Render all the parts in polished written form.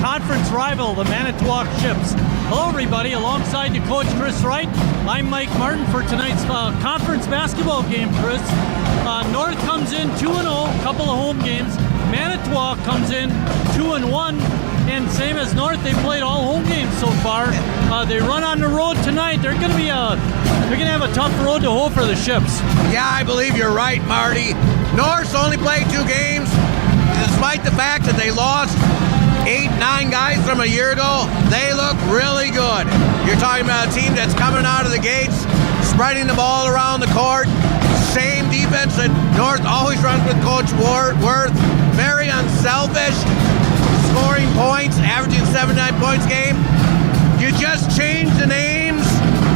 conference rival, the Manitowoc Ships. Hello everybody, alongside the coach Chris Wright, I'm Mike Martin for tonight's conference basketball game, Chris. North comes in 2-0, couple of home games. Manitowoc comes in 2-1, and same as North, they played all home games so far. They run on the road tonight. They're gonna have a tough road to hoe for the Ships. Yeah, I believe you're right, Marty. North's only played 2 games, despite the fact that they lost 8-9 guys from a year ago. They look really good. You're talking about a team that's coming out of the gates, spreading the ball around the court. Same defense that North always runs with Coach Worth. Very unselfish, scoring points, averaging 7-9 points a game. You just change the names,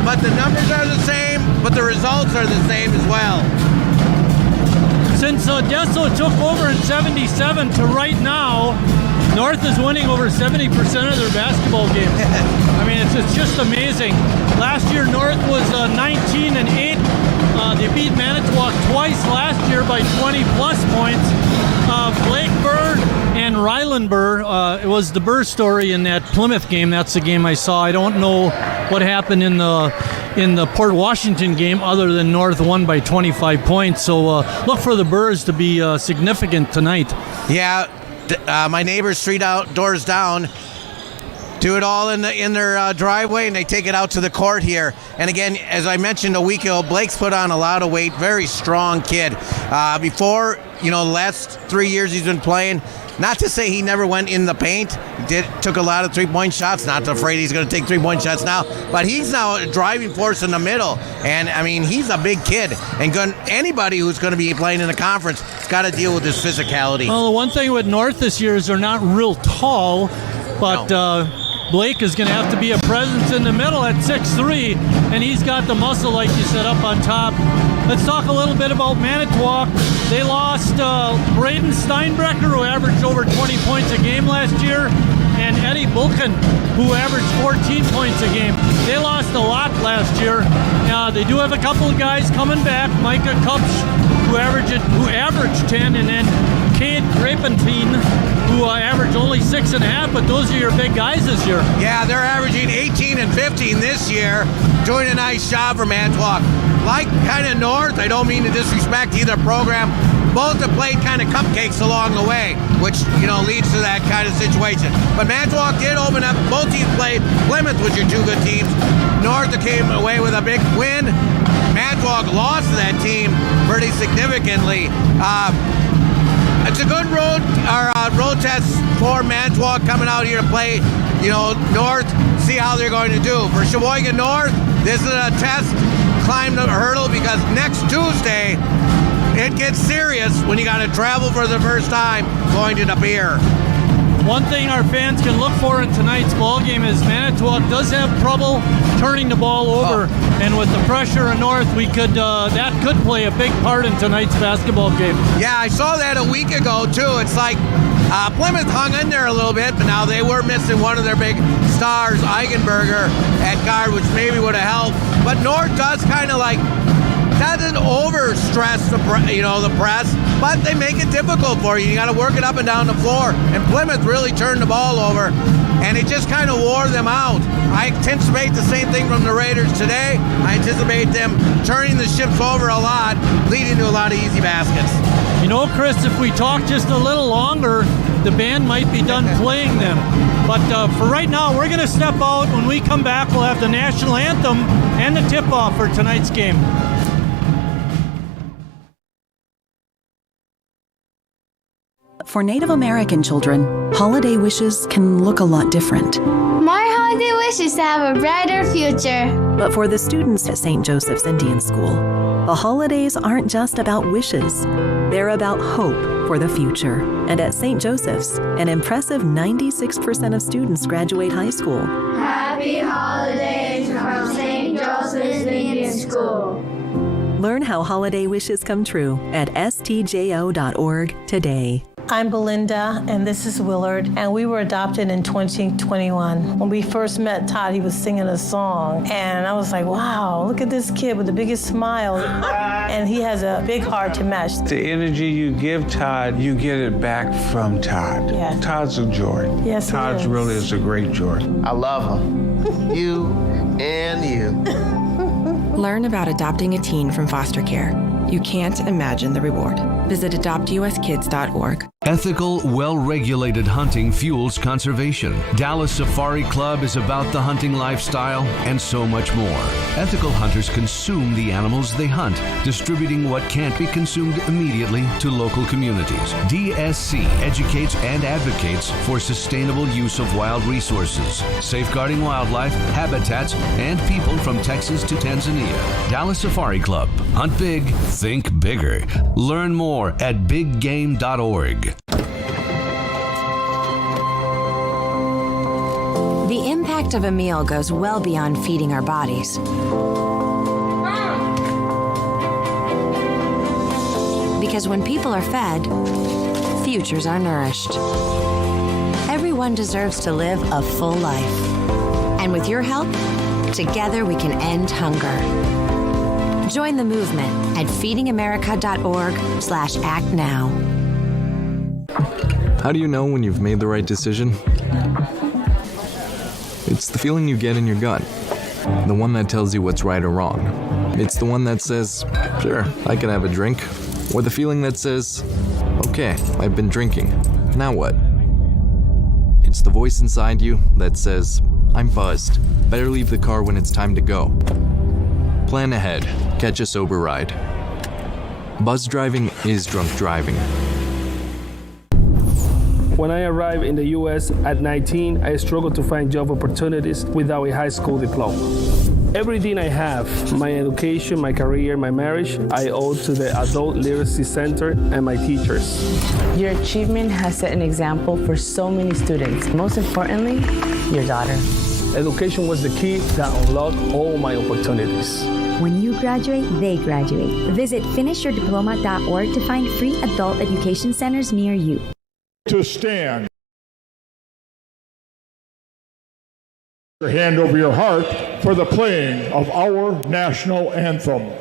but the numbers are the same, but the results are the same as well. Since Desso took over in 77 to right now, North is winning over 70% of their basketball games. I mean, it's just amazing. Last year, North was 19-8. They beat Manitowoc twice last year by 20-plus points. Blake Burr and Ryland Burr, it was the Burr story in that Plymouth game. That's the game I saw. I don't know what happened in the Port Washington game other than North won by 25 points. So look for the Burrs to be significant tonight. Yeah. My neighbors 3 doors down do it all in their driveway, and they take it out to the court here. And again, as I mentioned a week ago, Blake's put on a lot of weight, very strong kid. Before, the last 3 years he's been playing, not to say he never went in the paint, took a lot of three-point shots, not afraid he's going to take three-point shots now, but he's now a driving force in the middle. And, I mean, he's a big kid, and anybody who's going to be playing in the conference has got to deal with his physicality. Well, the one thing with North this year is they're not real tall, but Blake is going to have to be a presence in the middle at 6'3", and he's got the muscle, like you said, up on top. Let's talk a little bit about Manitowoc. They lost Braden Steinbrecher, who averaged over 20 points a game last year, and Eddie Bulkin, who averaged 14 points a game. They lost a lot last year. They do have a couple of guys coming back. Micah Kupch, who averaged 10, and then Cade Grapentine, who averaged only 6.5, but those are your big guys this year. Yeah, they're averaging 18 and 15 this year, doing a nice job for Manitowoc. Like kind of North, I don't mean to disrespect either program, both have played kind of cupcakes along the way, which, leads to that kind of situation. But Manitowoc did open up, both teams played. Plymouth was your 2 good teams. North came away with a big win. Manitowoc lost to that team pretty significantly. It's a good road test for Manitowoc coming out here to play, North, see how they're going to do. For Sheboygan North, this is a test, climb the hurdle, because next Tuesday, it gets serious when you got to travel for the first time going to the Beer. One thing our fans can look for in tonight's ball game is Manitowoc does have trouble turning the ball over, and with the pressure of North, that could play a big part in tonight's basketball game. Yeah, I saw that a week ago too. It's like Plymouth hung in there a little bit, but now they were missing one of their big stars, Eigenberger, at guard, which maybe would have helped. But North does kind of doesn't overstress the press, but they make it difficult for you. You got to work it up and down the floor. And Plymouth really turned the ball over, and it just kind of wore them out. I anticipate the same thing from the Raiders today. I anticipate them turning the Ships over a lot, leading to a lot of easy baskets. Chris, if we talk just a little longer, the band might be done playing them. But for right now, we're going to step out. When we come back, we'll have the national anthem and the tip-off for tonight's game. For Native American children, holiday wishes can look a lot different. My holiday wish is to have a brighter future. But for the students at St. Joseph's Indian School, the holidays aren't just about wishes. They're about hope for the future. And at St. Joseph's, an impressive 96% of students graduate high school. Happy holidays from St. Joseph's Indian School. Learn how holiday wishes come true at stjo.org today. I'm Belinda, and this is Willard, and we were adopted in 2021. When we first met Todd, he was singing a song, and I was like, wow, look at this kid with the biggest smile, and he has a big heart to match. The energy you give Todd, you get it back from Todd. Yeah. Todd's a joy. Yes, Todd he is. really is a great joy. I love him. You and you. Learn about adopting a teen from foster care. You can't imagine the reward. Visit adoptuskids.org. Ethical, well-regulated hunting fuels conservation. Dallas Safari Club is about the hunting lifestyle and so much more. Ethical hunters consume the animals they hunt, distributing what can't be consumed immediately to local communities. DSC educates and advocates for sustainable use of wild resources, safeguarding wildlife, habitats, and people from Texas to Tanzania. Dallas Safari Club. Hunt big, think bigger. Learn more at biggame.org. The impact of a meal goes well beyond feeding our bodies. Because when people are fed, futures are nourished. Everyone deserves to live a full life. And with your help, together we can end hunger. Join the movement at feedingamerica.org/act now. How do you know when you've made the right decision? It's the feeling you get in your gut. The one that tells you what's right or wrong. It's the one that says, sure, I can have a drink. Or the feeling that says, okay, I've been drinking. Now what? It's the voice inside you that says, I'm buzzed. Better leave the car when it's time to go. Plan ahead. Catch a sober ride. Buzz driving is drunk driving. When I arrived in the U.S. at 19, I struggled to find job opportunities without a high school diploma. Everything I have, my education, my career, my marriage, I owe to the Adult Literacy Center and my teachers. Your achievement has set an example for so many students. Most importantly, your daughter. Education was the key that unlocked all my opportunities. When you graduate, they graduate. Visit finishyourdiploma.org to find free adult education centers near you. To stand. Your hand over your heart for the playing of our national anthem.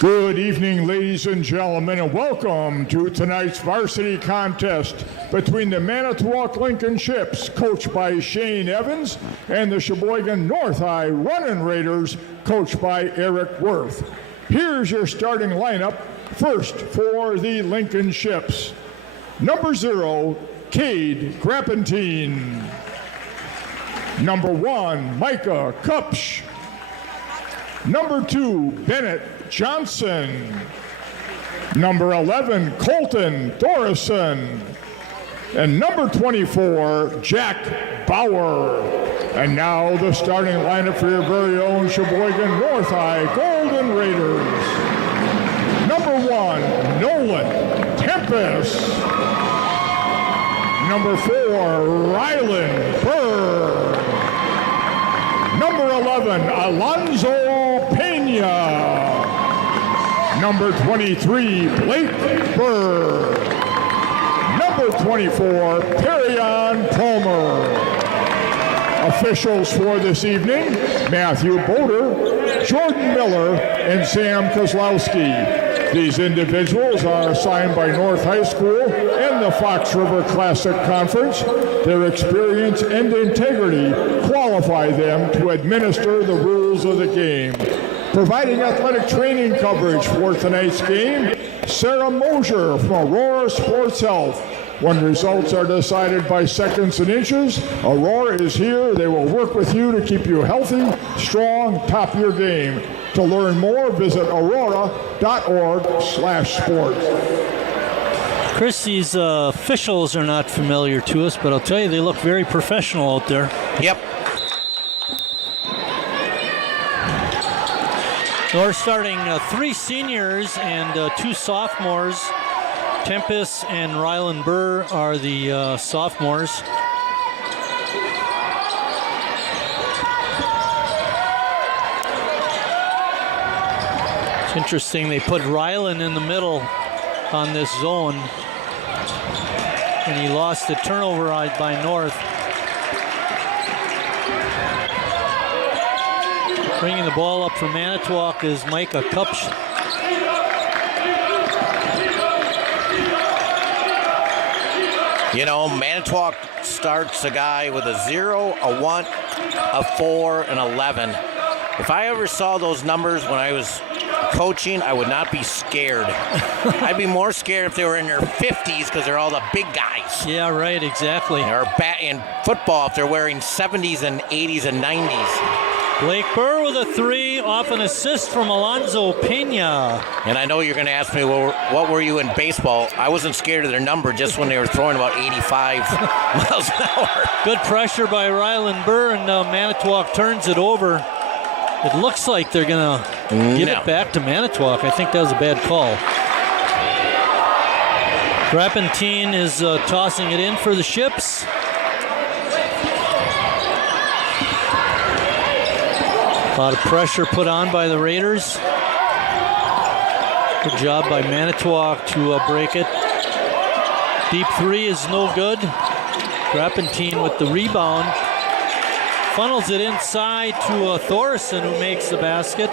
Good evening, ladies and gentlemen, and welcome to tonight's varsity contest between the Manitowoc Lincoln Ships, coached by Shane Evans, and the Sheboygan North High Runnin' Raiders, coached by Eric Worth. Here's your starting lineup. First for the Lincoln Ships. Number 0, Cade Grappentine. Number 1, Micah Kupsch. Number 2, Bennett Johnson. Number 11, Colton Thorison. And number 24, Jack Bauer. And now the starting lineup for your very own Sheboygan North High Golden Raiders. Number 1, Nolan Tempest. Number 4, Rylan Burr. Number 11, Alonzo Pena. Number 23, Blake Burr. Number 24, Perrion Palmer. Officials for this evening, Matthew Boder, Jordan Miller, and Sam Kozlowski. These individuals are assigned by North High School and the Fox River Classic Conference. Their experience and integrity qualify them to administer the rules of the game. Providing athletic training coverage for tonight's game, Sarah Mosier from Aurora Sports Health. When results are decided by seconds and inches, Aurora is here. They will work with you to keep you healthy, strong, top of your game. To learn more, visit aurora.org/sports. Chris, these officials are not familiar to us, but I'll tell you, they look very professional out there. Yep. We're starting 3 seniors and 2 sophomores. Tempest and Rylan Burr are the sophomores. It's interesting, they put Rylan in the middle on this zone, and he lost the turnover by North. Bringing the ball up for Manitowoc is Micah Kupch. You know, Manitowoc starts a guy with a 0, a 1, a 4, and 11. If I ever saw those numbers when I was coaching, I would not be scared. I'd be more scared if they were in their 50s because they're all the big guys. Yeah, right, exactly. Or in football if they're wearing 70s and 80s and 90s. Blake Burr with a 3 off an assist from Alonzo Pena. And I know you're going to ask me, well, what were you in baseball? I wasn't scared of their number just when they were throwing about 85 miles an hour. Good pressure by Rylan Burr, and Manitowoc turns it over. It looks like they're going to give it back to Manitowoc. I think that was a bad call. Grappentine is tossing it in for the Ships. A lot of pressure put on by the Raiders. Good job by Manitowoc to break it. Deep 3 is no good. Grappentine with the rebound. Funnels it inside to Thorson, who makes the basket.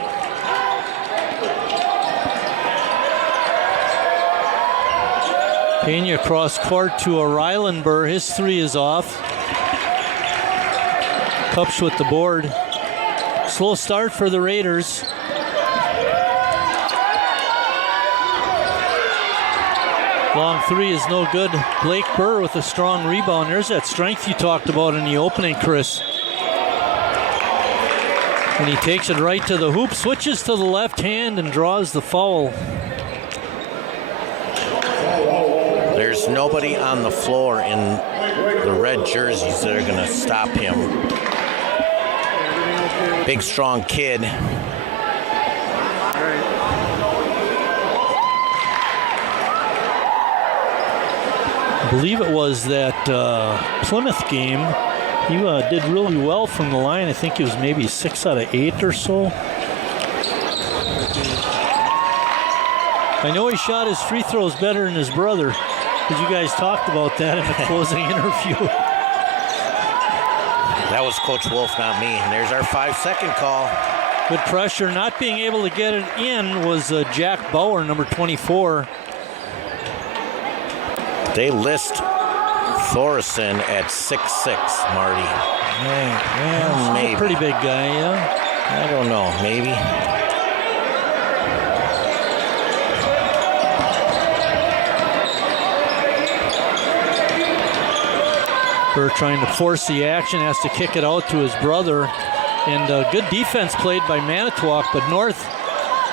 Pena cross court to Rylan Burr. His 3 is off. Kupch with the board. Slow start for the Raiders. Long 3 is no good. Blake Burr with a strong rebound. There's that strength you talked about in the opening, Chris. And he takes it right to the hoop, switches to the left hand, and draws the foul. There's nobody on the floor in the red jerseys that are going to stop him. Big, strong kid. I believe it was that Plymouth game. He did really well from the line. I think it was maybe 6 out of 8 or so. I know he shot his free throws better than his brother, because you guys talked about that in the closing interview. That was Coach Wolf, not me. And there's our 5-second call. Good pressure. Not being able to get it in was Jack Bauer, number 24. They list Thorson at 6'6", Marty. Yeah, maybe. A pretty big guy, yeah. I don't know, maybe. Burr trying to force the action, has to kick it out to his brother. And good defense played by Manitowoc, but North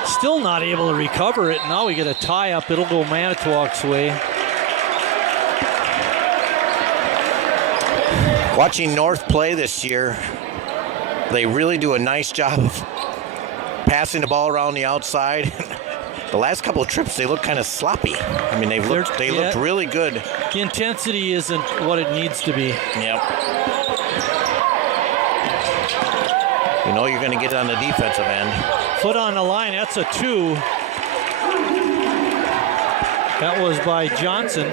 still not able to recover it. Now we get a tie-up. It'll go Manitowoc's way. Watching North play this year, they really do a nice job of passing the ball around the outside. The last couple of trips, they look kind of sloppy. I mean, they looked really good. The intensity isn't what it needs to be. Yep. You know you're going to get it on the defensive end. Foot on the line, that's a 2. That was by Johnson.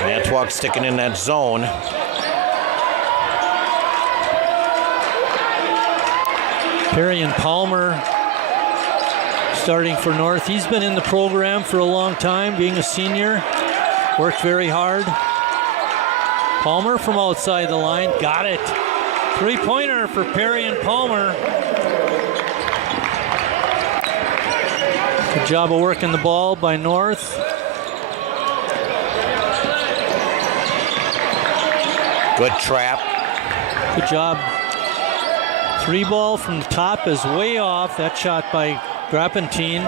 Manitowoc sticking in that zone. Perry and Palmer starting for North. He's been in the program for a long time, being a senior. Worked very hard. Palmer from outside the line. Got it. Three-pointer for Perry and Palmer. Good job of working the ball by North. Good trap. Good job. Three ball from the top is way off. That shot by Grappentine.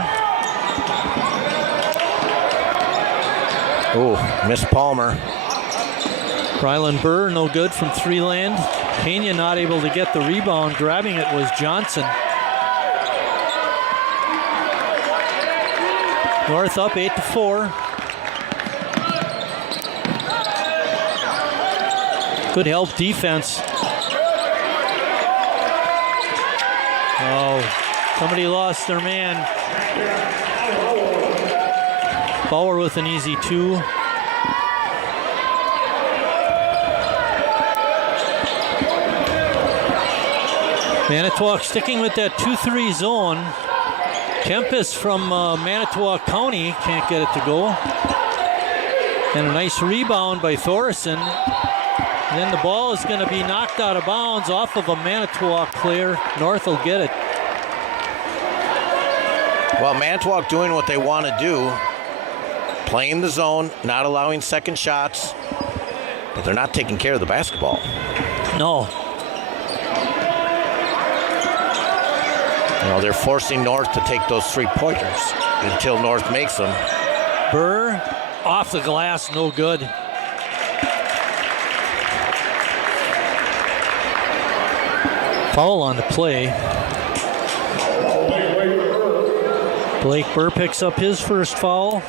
Oh, missed Palmer. Rylan Burr, no good from three land. Pena not able to get the rebound. Grabbing it was Johnson. North up 8-4. Good help defense. Oh, somebody lost their man. Bauer with an easy two. Manitowoc sticking with that 2-3 zone. Kempis from Manitowoc County can't get it to go. And a nice rebound by Thorson. And then the ball is going to be knocked out of bounds off of a Manitowoc player. North will get it. Well, Manitowoc doing what they want to do. Playing the zone, not allowing second shots. But they're not taking care of the basketball. No. You know, they're forcing North to take those three-pointers until North makes them. Burr off the glass, no good. Foul on the play. Blake Burr picks up his first foul.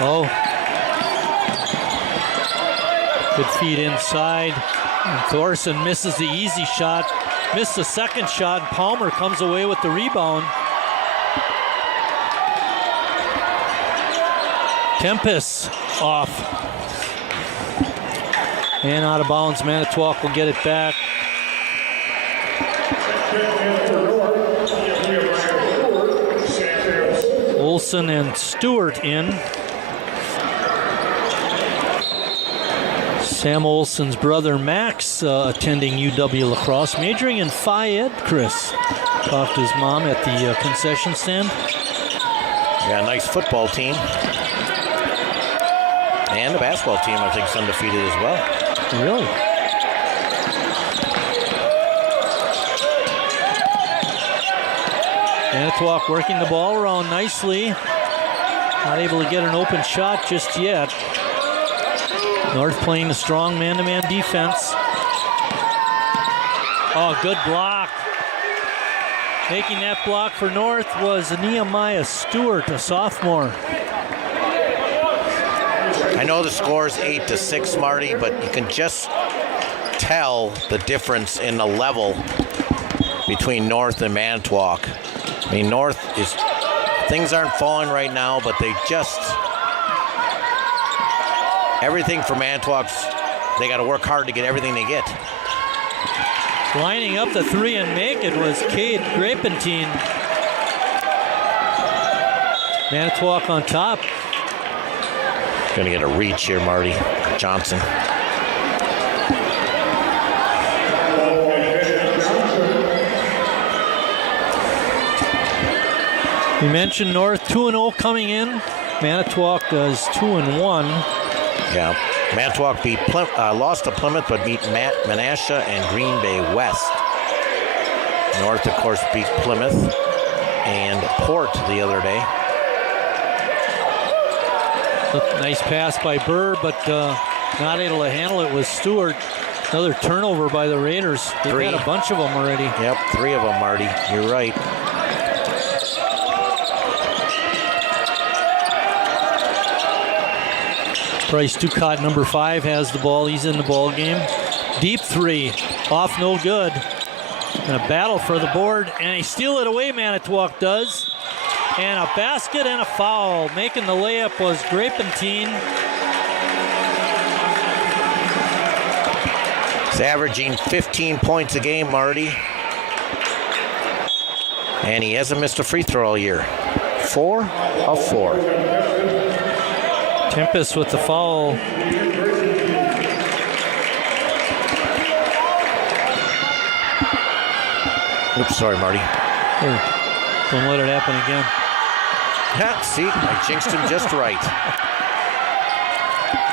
Oh. Good feed inside. And Thorson misses the easy shot. Missed the second shot. Palmer comes away with the rebound. Kempis off. And out of bounds. Manitowoc will get it back. Olsen and Stewart in. Sam Olsen's brother Max attending UW lacrosse, majoring in Phi Ed. Chris talked to his mom at the concession stand. Yeah, nice football team. And the basketball team, I think, is undefeated as well. Really? Manitowoc working the ball around nicely. Not able to get an open shot just yet. North playing the strong man-to-man defense. Oh, good block. Making that block for North was Nehemiah Stewart, a sophomore. I know the score is 8-6, Marty, but you can just tell the difference in the level between North and Manitowoc. I mean, North is, things aren't falling right now, but they just, everything for Manitowoc's, they got to work hard to get everything they get. Lining up the three and make it was Cade Grapentine. Manitowoc on top. Gonna get a reach here, Marty. Johnson. We mentioned North 2-0 coming in. Manitowoc does 2-1. Yeah, Manitowoc beat lost to Plymouth, but beat Menasha and Green Bay West. North, of course, beat Plymouth and Port the other day. Nice pass by Burr, but not able to handle it with Stewart. Another turnover by the Raiders. They've had a bunch of them already. Yep, 3 of them, Marty. You're right. Bryce Ducott, number 5, has the ball. He's in the ball game. Deep three, off no good. And a battle for the board, and they steal it away, Manitowoc does. And a basket and a foul. Making the layup was Grapentine. He's averaging 15 points a game, Marty. And he hasn't missed a free throw all year. 4 of 4. Tempest with the foul. Oops, sorry, Marty. Here, don't let it happen again. Yeah, see, I jinxed him just right.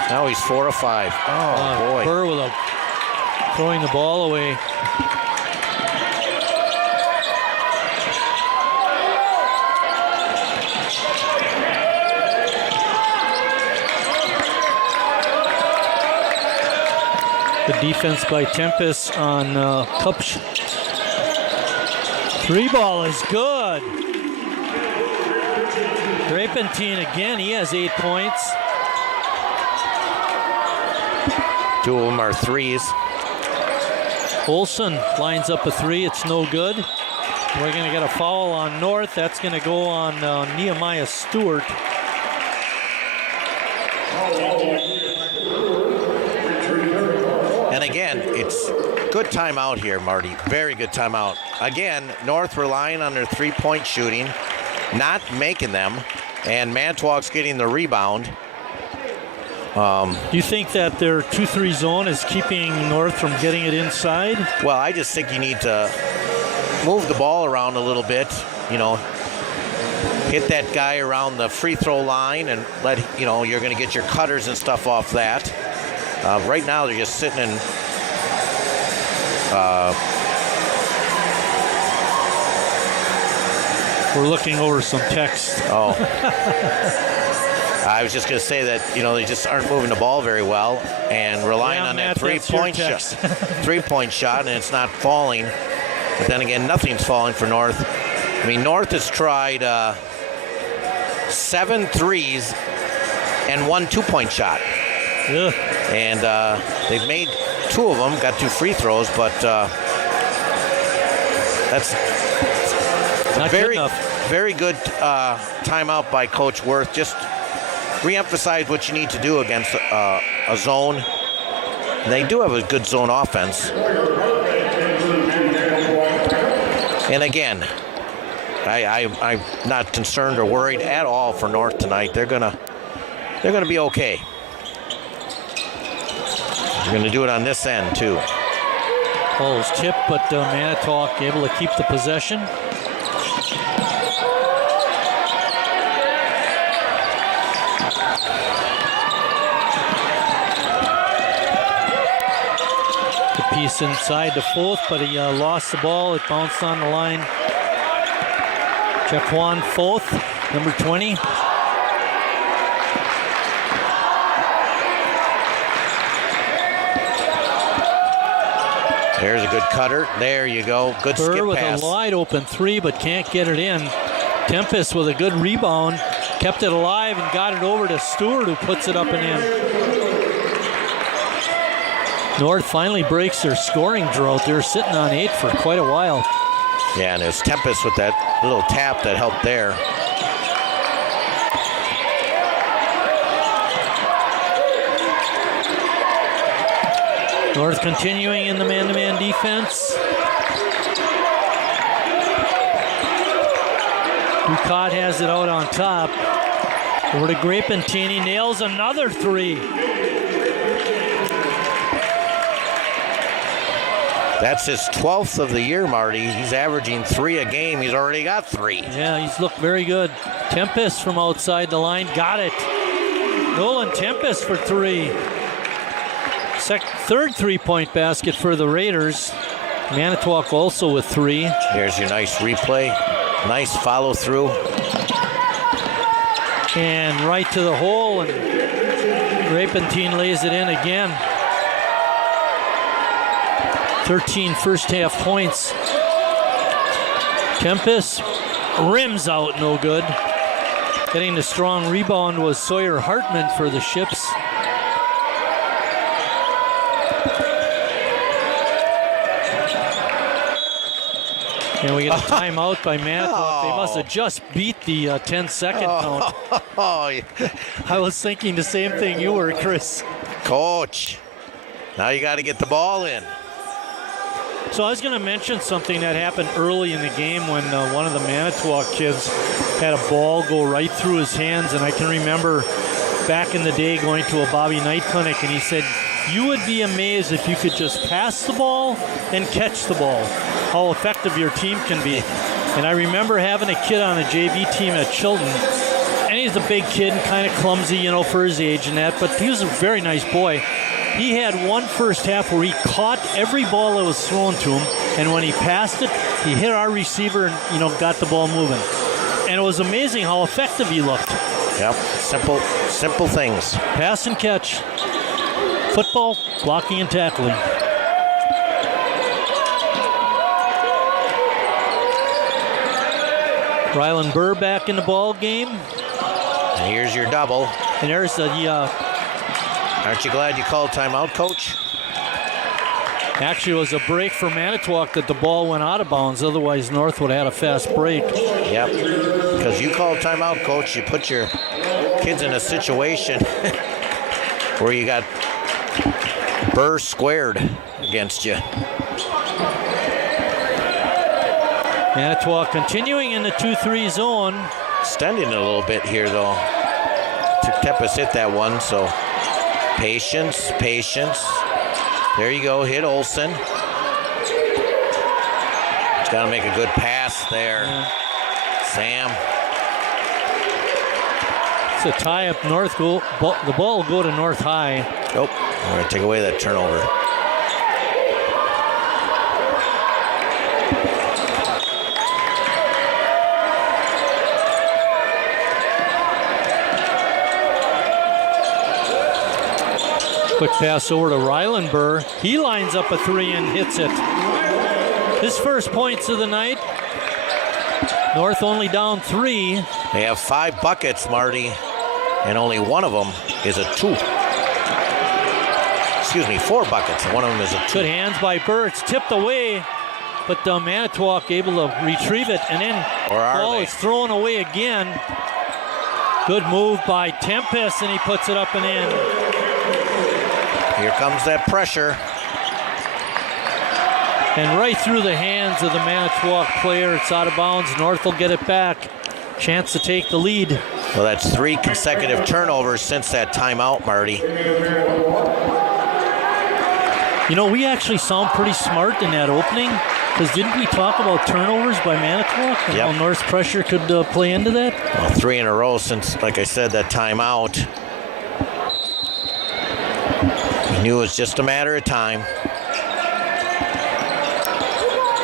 Now he's 4 of 5. Oh, boy. Burr with throwing the ball away. The defense by Tempest on Kupch. 3 ball is good. Grapentine again, he has 8 points. 2 of them are threes. Olsen lines up a 3, it's no good. We're gonna get a foul on North. That's gonna go on Nehemiah Stewart. And again, it's good timeout here, Marty. Very good timeout. Again, North relying on their three-point shooting, not making them, and Manitowoc's getting the rebound. Do you think that their 2-3 zone is keeping North from getting it inside? Well, I just think you need to move the ball around a little bit, hit that guy around the free throw line and you're going to get your cutters and stuff off that. Right now, they're just sitting in we're looking over some text. Oh. I was just going to say that, they just aren't moving the ball very well and relying on that three-point shot. Three-point shot, and it's not falling. But then again, nothing's falling for North. I mean, North has tried 7 threes and 1 2-point shot. Yeah. And they've made 2 of them, got 2 free throws, but that's not very, good enough. Very good timeout by Coach Worth. Just re-emphasize what you need to do against a zone. They do have a good zone offense. And again, I'm not concerned or worried at all for North tonight. They're gonna be okay. They're gonna do it on this end too. Ball was tipped, but Manitowoc able to keep the possession. Piece inside to Foth, but he lost the ball. It bounced on the line. Jaquan Foth, number 20. There's a good cutter. There you go. Good Burr skip with pass. A wide open 3, but can't get it in. Tempest with a good rebound. Kept it alive and got it over to Stewart, who puts it up and in. North finally breaks their scoring drought. They're sitting on 8 for quite a while. Yeah, and it's Tempest with that little tap that helped there. North continuing in the man-to-man defense. Ducott has it out on top. Over to Grapentine. He nails another 3. That's his 12th of the year, Marty. He's averaging 3 a game. He's already got 3. Yeah, he's looked very good. Tempest from outside the line. Got it. Nolan Tempest for 3. Third 3-point basket for the Raiders. Manitowoc also with 3. Here's your nice replay. Nice follow through. And right to the hole. And Grapentine lays it in again. 13 first half points. Tempest rims out, no good. Getting the strong rebound was Sawyer Hartman for the Ships. And we get a timeout by Manitowoc. They must have just beat the 10-second count. I was thinking the same thing you were, Chris. Coach, now you got to get the ball in. So I was going to mention something that happened early in the game when one of the Manitowoc kids had a ball go right through his hands. And I can remember back in the day going to a Bobby Knight clinic, and he said, you would be amazed if you could just pass the ball and catch the ball, how effective your team can be. And I remember having a kid on a JV team at Chilton, and he's a big kid and kind of clumsy, you know, for his age and that, but he was a very nice boy. He had one first half where he caught every ball that was thrown to him, and when he passed it, he hit our receiver and, you know, got the ball moving. And it was amazing how effective he looked. Yep, simple things. Pass and catch. Football, blocking and tackling. Rylan Burr back in the ball game. And here's your double. And there's the... Aren't you glad you called timeout, Coach? Actually, it was a break for Manitowoc that the ball went out of bounds. Otherwise, North would have had a fast break. Yep, because you called timeout, Coach. You put your kids in a situation where you got Burr squared against you. Manitowoc continuing in the 2-3 zone. Extending a little bit here, though. Tempest hit that one, so patience. There you go, hit Olsen. He's got to make a good pass there. Sam. It's a tie-up North goal. The ball will go to North High. Nope, we're going to take away that turnover. Quick pass over to Rylan Burr. He lines up a three and hits it. His first points of the night. North only down 3. They have 5 buckets, Marty, and only one of them is a 2. Excuse me, 4 buckets, and one of them is a 2. Good hands by Burr. It's tipped away, but Manitowoc able to retrieve it, and then the ball is thrown away again. Good move by Tempest, and he puts it up and in. Here comes that pressure. And right through the hands of the Manitowoc player. It's out of bounds. North will get it back. Chance to take the lead. Well, that's 3 consecutive turnovers since that timeout, Marty. You know, we actually sound pretty smart in that opening, because didn't we talk about turnovers by Manitowoc and how North's pressure could play into that? Well, 3 in a row since, like I said, that timeout. We knew it was just a matter of time.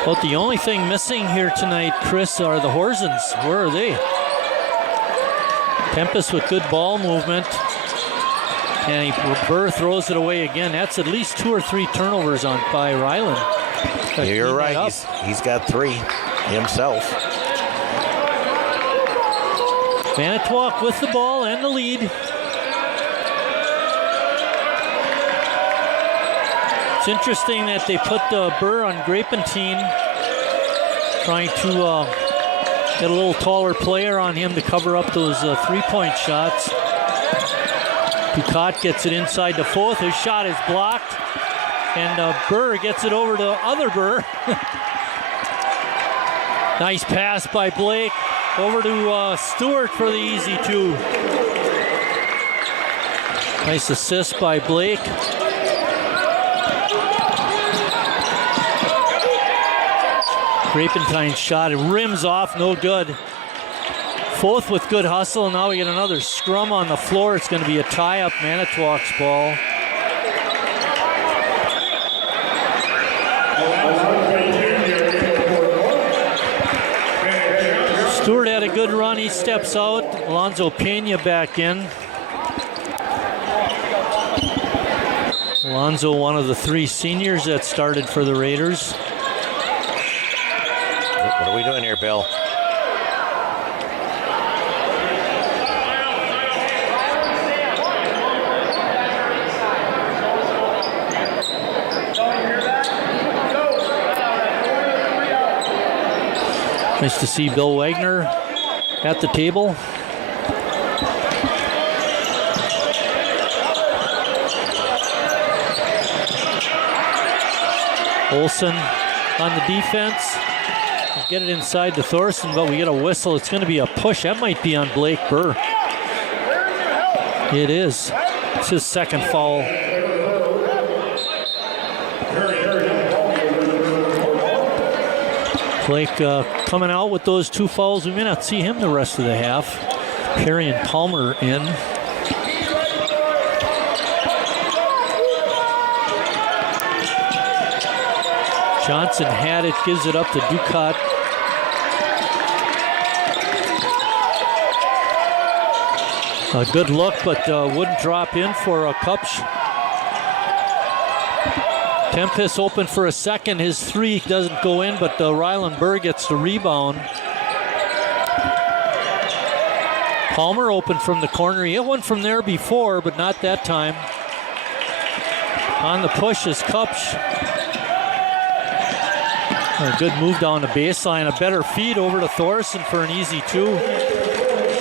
Well, the only thing missing here tonight, Chris, are the Horsens. Where are they? Tempest with good ball movement. And Burr throws it away again. That's at least 2 or 3 turnovers by Rylan. You're right. He's got 3 himself. Manitowoc with the ball and the lead. It's interesting that they put Burr on Grapentine, trying to get a little taller player on him to cover up those 3-point shots. Ducat gets it inside the 4th. His shot is blocked, and Burr gets it over to other Burr. Nice pass by Blake over to Stewart for the easy 2. Nice assist by Blake. Grapentine's shot, it rims off, no good. 4th with good hustle. Now we get another scrum on the floor. It's going to be a tie-up, Manitowoc's ball. Stewart had a good run. He steps out. Alonzo Pena back in. Alonzo, one of the 3 seniors that started for the Raiders. What are we doing here, Bill? Nice to see Bill Wagner at the table. Olsen on the defense. Get it inside to Thorson, but we get a whistle. It's going to be a push. That might be on Blake Burr. It is. It's his second foul. Blake coming out with those 2 fouls. We may not see him the rest of the half. Perry and Palmer in. Johnson had it, gives it up to Ducat. A good look, but wouldn't drop in for a Kupch. Tempest open for a second. His 3 doesn't go in, but Ryland Burr gets the rebound. Palmer open from the corner. He hit one from there before, but not that time. On the push is Kupch. A good move down the baseline. A better feed over to Thorson for an easy 2.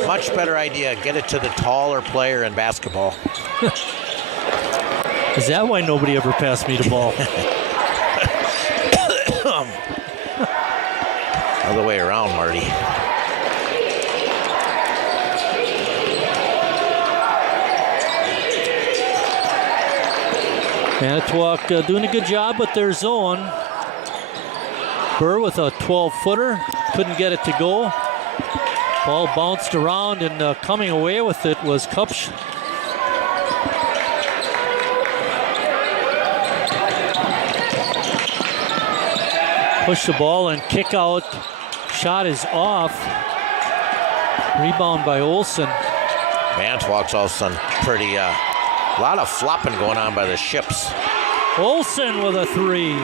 Much better idea. Get it to the taller player in basketball. Is that why nobody ever passed me the ball? Other way around, Marty. Manitowoc doing a good job with their zone. Burr with a 12-footer. Couldn't get it to go. Ball bounced around, and coming away with it was Kupch. Push the ball and kick out. Shot is off. Rebound by Olsen. Manitowoc's all of a sudden pretty, a lot of flopping going on by the Ships. Olsen with a 3.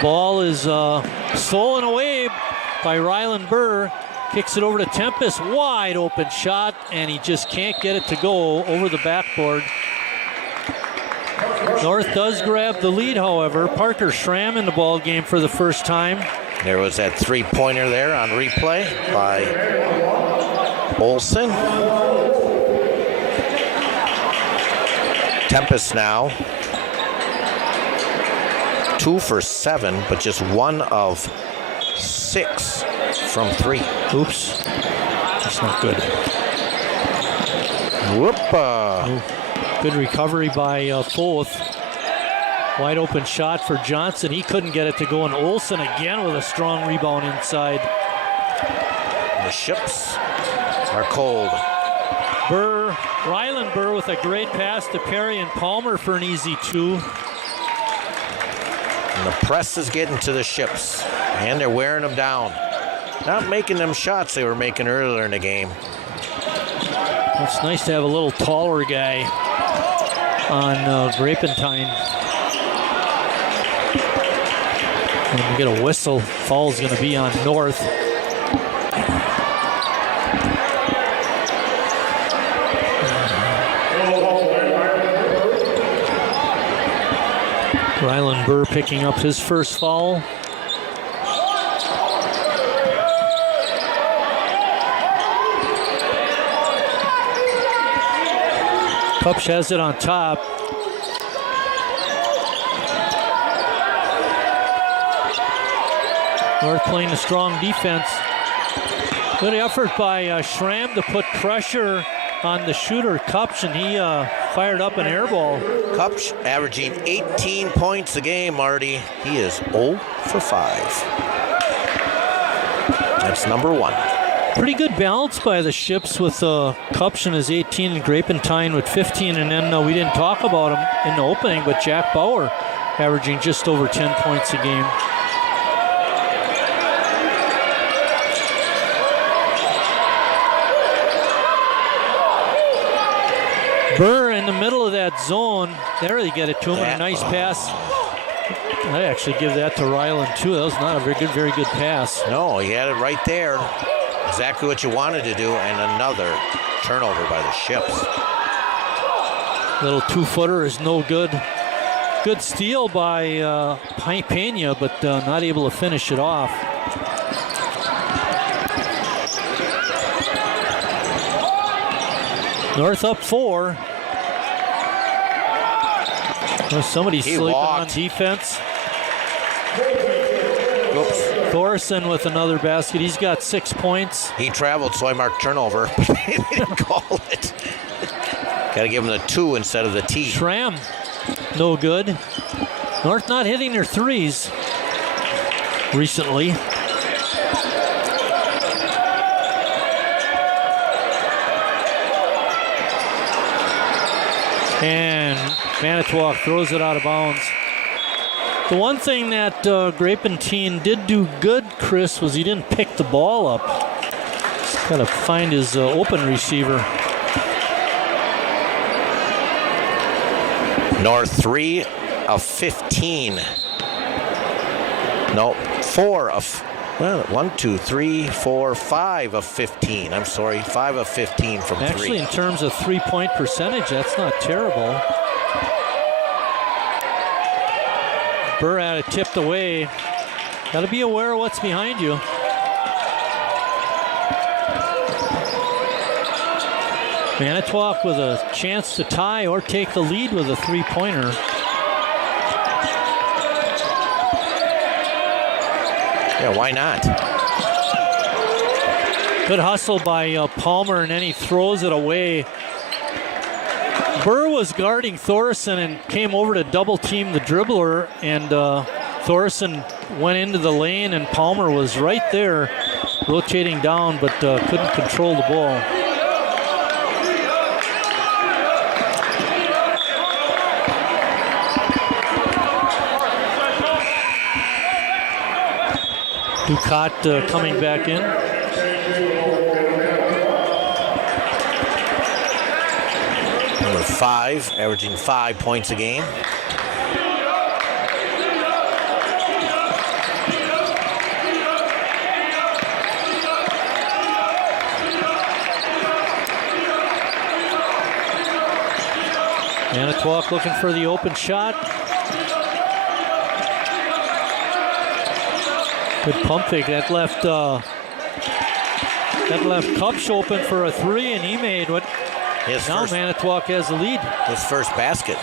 Ball is stolen away by Ryland Burr. Kicks it over to Tempest. Wide open shot, and he just can't get it to go over the backboard. North does grab the lead, however. Parker Schramm in the ball game for the first time. There was that 3-pointer there on replay by Olsen. Tempest now 2 for 7, but just 1 of 6 from 3. Oops. That's not good. Whoop. Good recovery by Foth. Wide open shot for Johnson. He couldn't get it to go, and Olsen again with a strong rebound inside. The Ships are cold. Burr, Ryland Burr with a great pass to Perry and Palmer for an easy 2. And the press is getting to the Ships, and they're wearing them down. Not making them shots they were making earlier in the game. It's nice to have a little taller guy on Grapentine. And we get a whistle. Foul's going to be on North. Ryland Burr picking up his first foul. Kupch has it on top. North playing a strong defense. Good effort by Schramm to put pressure on the shooter, Kupch, and he fired up an air ball. Kupch averaging 18 points a game, Marty. He is 0 for 5. That's number 1. Pretty good balance by the Ships with Kupch and his 18 and Grapentine with 15, and then we didn't talk about him in the opening, but Jack Bauer averaging just over 10 points a game. Burr in the middle of that zone. There they get it to him, and a nice pass. I actually give that to Ryland too. That was not a very good pass. No, he had it right there. Exactly what you wanted to do, and another turnover by the Ships. Little 2-footer is no good. Good steal by Pena, but not able to finish it off. North up 4. Oh, somebody's sleeping on defense. Oops. Thorson with another basket. He's got 6 points. He traveled, so I marked turnover. They didn't call it. Got to give him the 2 instead of the T. Schramm, no good. North not hitting their threes recently. And Manitowoc throws it out of bounds. The one thing that Grapentine did do good, Chris, was he didn't pick the ball up. He's got to find his open receiver. North 3 of 15. No, 4 of, well, 1, 2, 3, 4, 5 of 15. I'm sorry, 5 of 15 from 3. Actually, in terms of three-point percentage, that's not terrible. Burr had it tipped away. Got to be aware of what's behind you. Manitowoc with a chance to tie or take the lead with a three-pointer. Yeah, why not? Good hustle by Palmer, and then he throws it away. Burr was guarding Thorson and came over to double team the dribbler, and Thorson went into the lane, and Palmer was right there rotating down, but couldn't control the ball. Ducat coming back in. Number 5, averaging 5 points a game. Manitowoc looking for the open shot. Good pump fake. That left Kupch open for a 3, and he made what? Now Manitowoc has the lead. His first basket.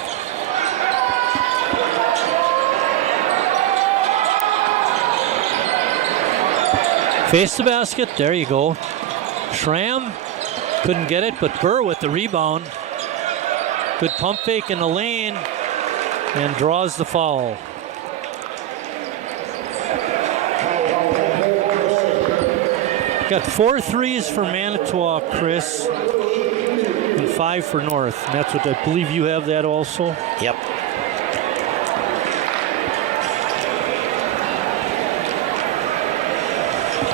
Face the basket. There you go. Schramm couldn't get it, but Burr with the rebound. Good pump fake in the lane and draws the foul. Got 4 threes for Manitowoc, Chris, and 5 for North. And that's what I believe you have that also. Yep.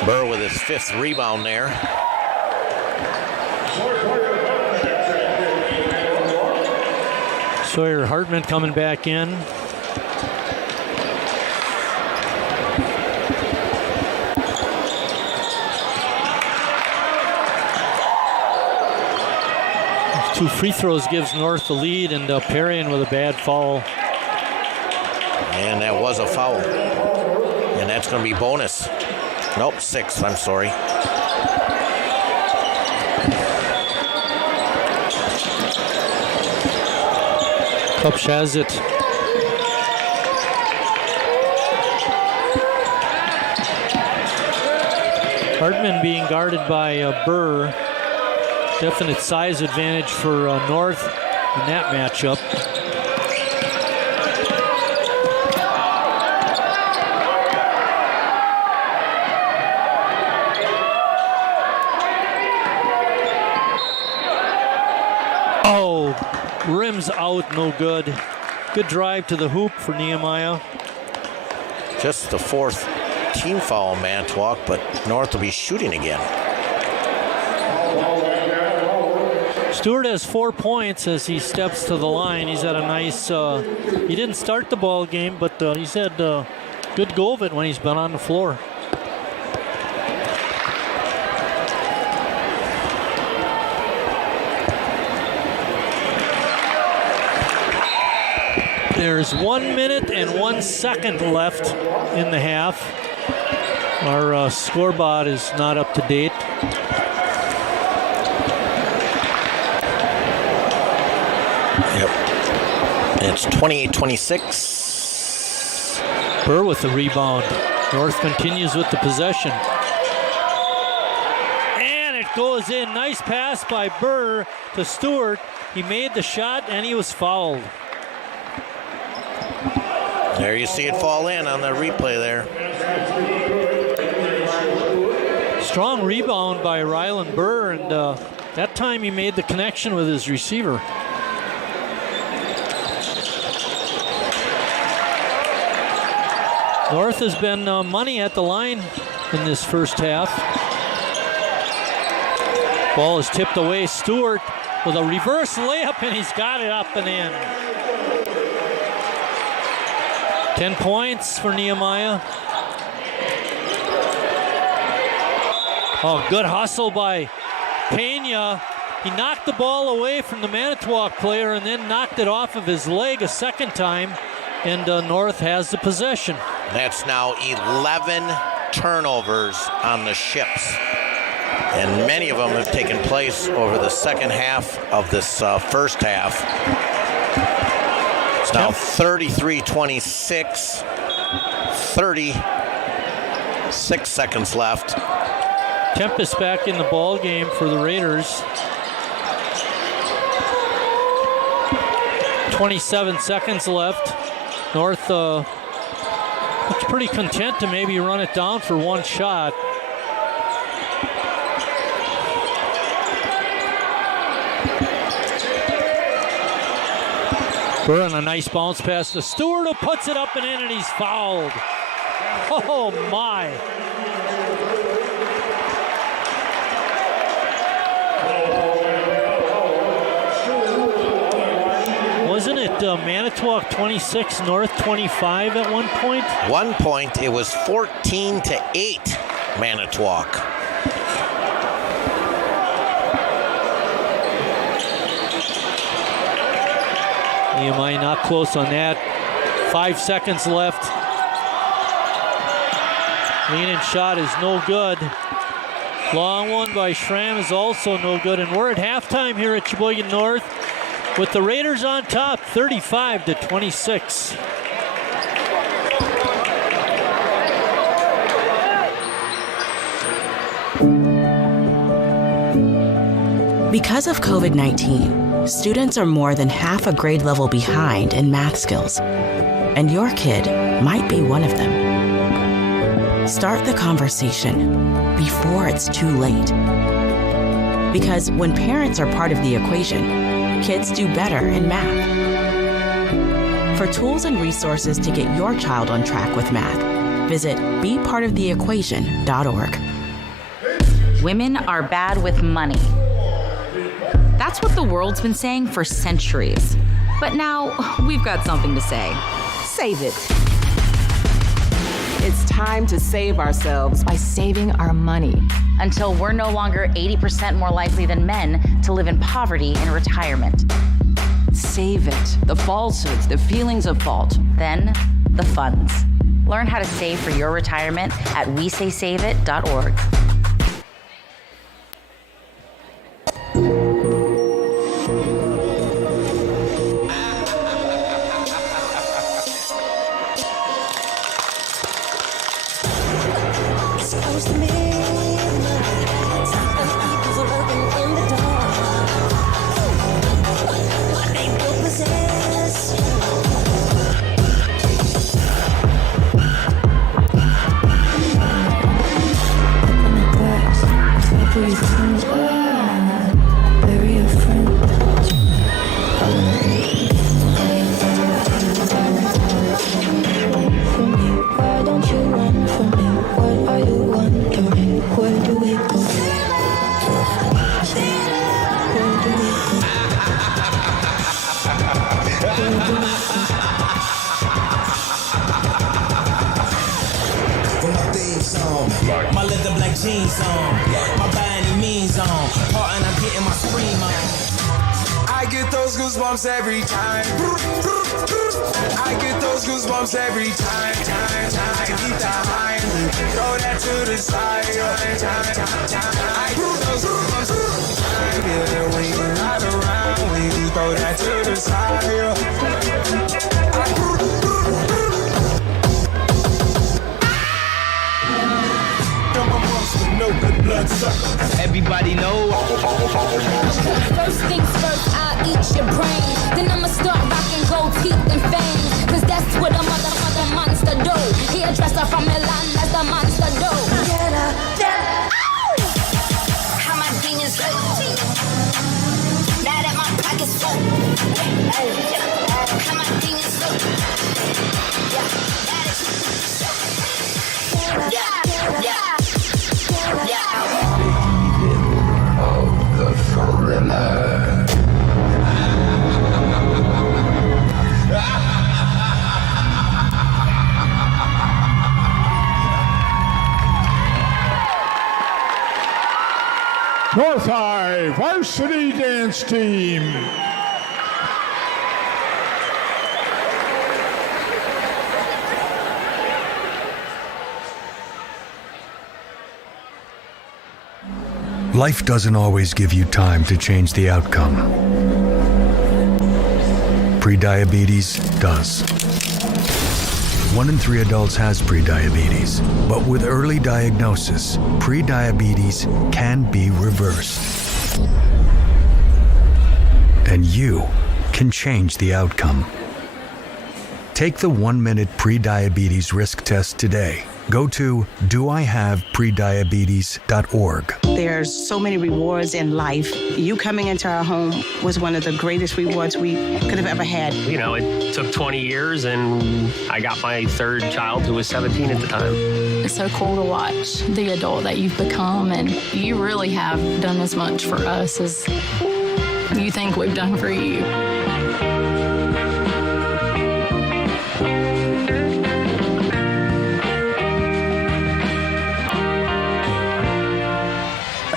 Burr with his 5th rebound there. Sawyer Hartman coming back in. Two free throws gives North the lead, and Perrion with a bad foul. And that was a foul. And that's going to be bonus. Nope, 6, I'm sorry. Kupch has it. Hartman being guarded by Burr. Definite size advantage for North in that matchup. Oh, rims out, no good. Good drive to the hoop for Nehemiah. Just the 4th team foul on Manitowoc, but North will be shooting again. Stewart has 4 points as he steps to the line. He's had a nice, he didn't start the ball game, but he's had good go of it when he's been on the floor. There's 1 minute and 1 second left in the half. Our scoreboard is not up to date. Yep. It's 28-26. Burr with the rebound. North continues with the possession. And it goes in. Nice pass by Burr to Stewart. He made the shot and he was fouled. There you see it fall in on the replay there. Strong rebound by Rylan Burr, and that time he made the connection with his receiver. North has been money at the line in this first half. Ball is tipped away. Stewart with a reverse layup, and he's got it up and in. 10 points for Nehemiah. Oh, good hustle by Pena. He knocked the ball away from the Manitowoc player and then knocked it off of his leg a second time, and North has the possession. That's now 11 turnovers on the Ships. And many of them have taken place over the second half of this first half. It's now 33-26, 36 seconds left. Tempest back in the ball game for the Raiders. 27 seconds left. North looks pretty content to maybe run it down for one shot. Burr on a nice bounce pass to Stewart, who puts it up and in, and he's fouled. Oh my. Wasn't it Manitowoc 26, North 25 at one point? 1 point, it was 14-8 Manitowoc. Nehemiah not close on that. 5 seconds left. Lean-in shot is no good. Long one by Schramm is also no good. And we're at halftime here at Sheboygan North with the Raiders on top, 35-26. Because of COVID-19, students are more than half a grade level behind in math skills, and your kid might be one of them. Start the conversation before it's too late. Because when parents are part of the equation, kids do better in math. For tools and resources to get your child on track with math, visit bepartoftheequation.org. Women are bad with money. That's what the world's been saying for centuries. But now, we've got something to say. Save it. It's time to save ourselves by saving our money. Until we're no longer 80% more likely than men to live in poverty in retirement. Save it. The falsehoods, the feelings of fault. Then, the funds. Learn how to save for your retirement at wesaysaveit.org. goosebumps every time. I get those goosebumps every time. Eat that high, throw that to the side. I get those goosebumps every time. Yeah, when you're not around, when you throw that to the side. Everybody know. First things first, I'll eat your brain. Then I'ma start rocking gold teeth and fangs. Cause that's what a mother monster do. He a dresser from Milan, that's the monster do. Get up, get out. How my demons look. Now that my pocket's full. How my demons look. Yeah. North High Varsity Dance Team. Life doesn't always give you time to change the outcome. Prediabetes does. 1 in 3 adults has prediabetes, but with early diagnosis, prediabetes can be reversed. And you can change the outcome. Take the 1-minute prediabetes risk test today. Go to doihaveprediabetes.org. There's so many rewards in life. You coming into our home was one of the greatest rewards we could have ever had. You know, it took 20 years and I got my third child who was 17 at the time. It's so cool to watch the adult that you've become, and you really have done as much for us as you think we've done for you.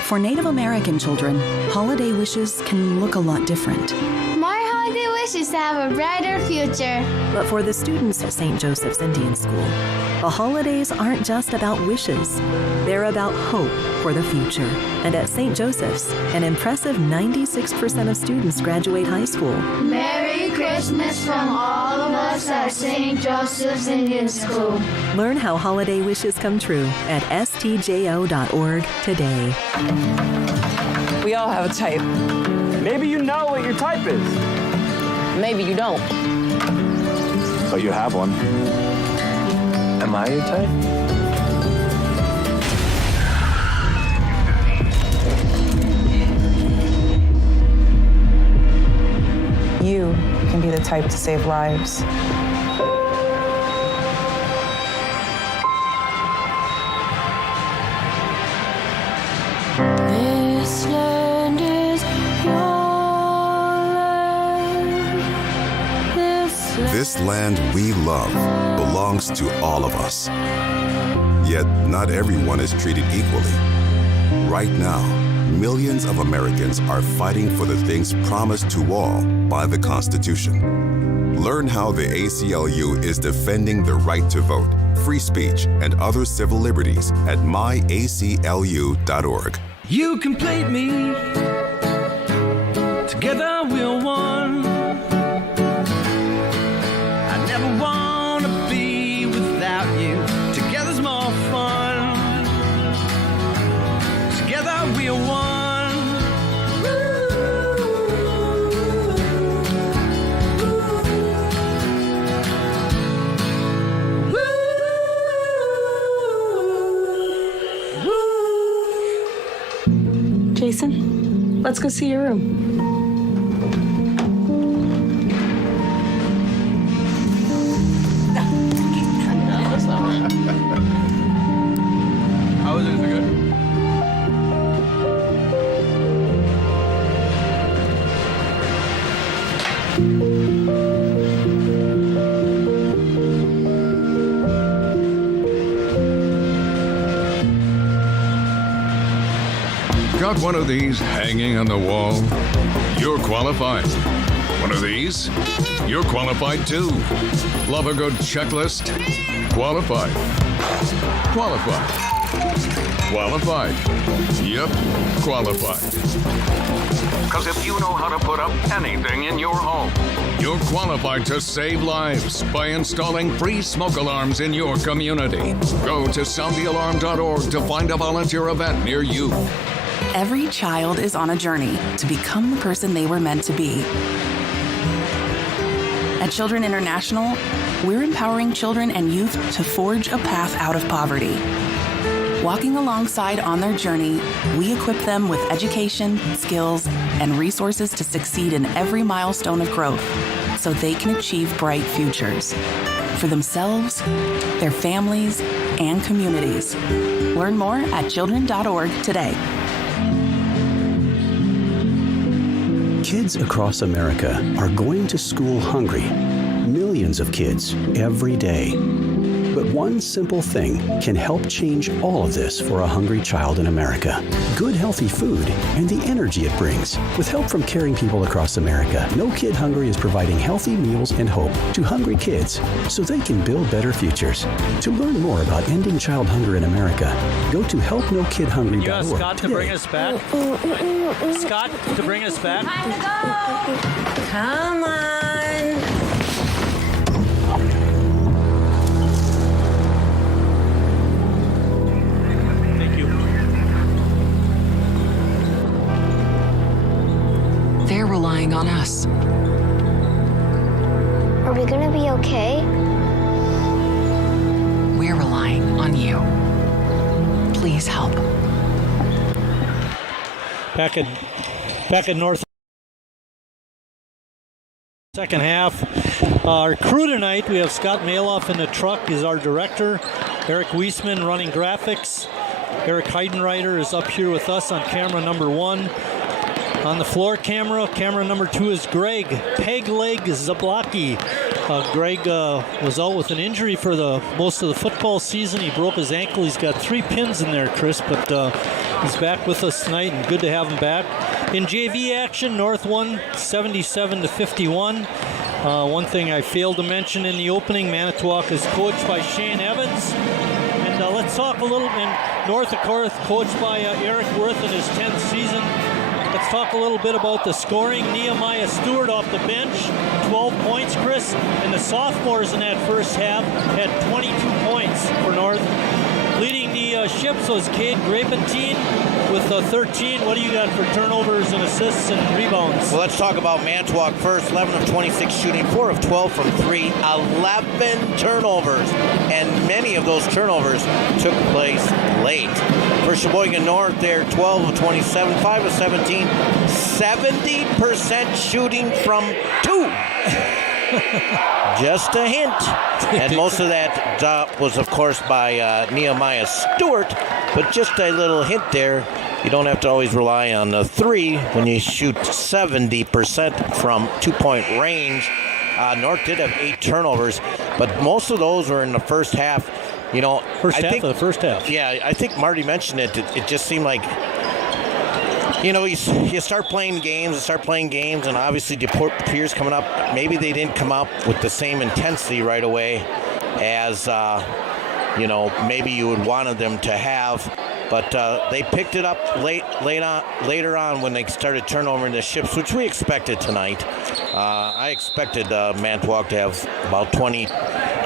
For Native American children, holiday wishes can look a lot different. My holiday wish is to have a brighter future. But for the students at St. Joseph's Indian School, the holidays aren't just about wishes. They're about hope for the future. And at St. Joseph's, an impressive 96% of students graduate high school. Merry Christmas from all of us at St. Joseph's Indian School. Learn how holiday wishes come true at stjo.org today. We all have a type. Maybe you know what your type is. Maybe you don't. But you have one. Am I your type? You can be the type to save lives. This land is your land. This land we love belongs to all of us. Yet not everyone is treated equally. Right now, millions of Americans are fighting for the things promised to all by the Constitution. Learn how the ACLU is defending the right to vote, free speech, and other civil liberties at myaclu.org. You complete me. Together we're one. I never want to be without you. Together's more fun. Together we're one. Jason, let's go see your room. How was it? Is it good? Got one of these hanging on the wall? You're qualified. One of these? You're qualified too. Love a good checklist? Qualified. Qualified. Qualified. Yep, qualified. Because if you know how to put up anything in your home, you're qualified to save lives by installing free smoke alarms in your community. Go to soundthealarm.org to find a volunteer event near you. Every child is on a journey to become the person they were meant to be. At Children International, we're empowering children and youth to forge a path out of poverty. Walking alongside on their journey, we equip them with education, skills, and resources to succeed in every milestone of growth so they can achieve bright futures for themselves, their families, and communities. Learn more at children.org today. Kids across America are going to school hungry. Millions of kids every day. But one simple thing can help change all of this for a hungry child in America. Good, healthy food and the energy it brings. With help from caring people across America, No Kid Hungry is providing healthy meals and hope to hungry kids so they can build better futures. To learn more about ending child hunger in America, go to helpnokidhungry.org. You asked Scott to bring us back? Scott, to bring us back? Come on. They're relying on us. Are we gonna be okay? We're relying on you. Please help. Back at North. Second half. Our crew tonight, we have Scott Maloff in the truck is our director. Eric Wiesman running graphics. Eric Heidenreiter is up here with us on camera number 1. On the floor camera number 2 is Greg Peg Leg Zablocki. Greg was out with an injury for most of the football season. He broke his ankle. He's got 3 pins in there, Chris, but he's back with us tonight, and good to have him back. In JV action, North won 77-51. One thing I failed to mention in the opening, Manitowoc is coached by Shane Evans. And let's talk a little, and North, of course, coached by Eric Worth in his 10th season. Let's talk a little bit about the scoring. Nehemiah Stewart off the bench, 12 points, Chris. And the sophomores in that first half had 22 points for North. Leading the Ships was Cade Grapentine with 13. What do you got for turnovers and assists and rebounds? Well, let's talk about Manitowoc first. 11 of 26 shooting, 4 of 12 from 3, 11 turnovers. And many of those turnovers took place late. For Sheboygan North, they're 12 of 27, 5 of 17, 70% shooting from 2. Just a hint. And most of that was, of course, by Nehemiah Stewart. But just a little hint there. You don't have to always rely on the 3 when you shoot 70% from 2-point range. North did have 8 turnovers, but most of those were in the first half. You know, the first half. Yeah, I think Marty mentioned it. It just seemed like, you know, you start playing games, and obviously the Pierce coming up. Maybe they didn't come up with the same intensity right away as, you know, maybe you would wanted them to have. But they picked it up later on when they started turnovering the Ships, which we expected tonight. I expected Manitowoc to have about 20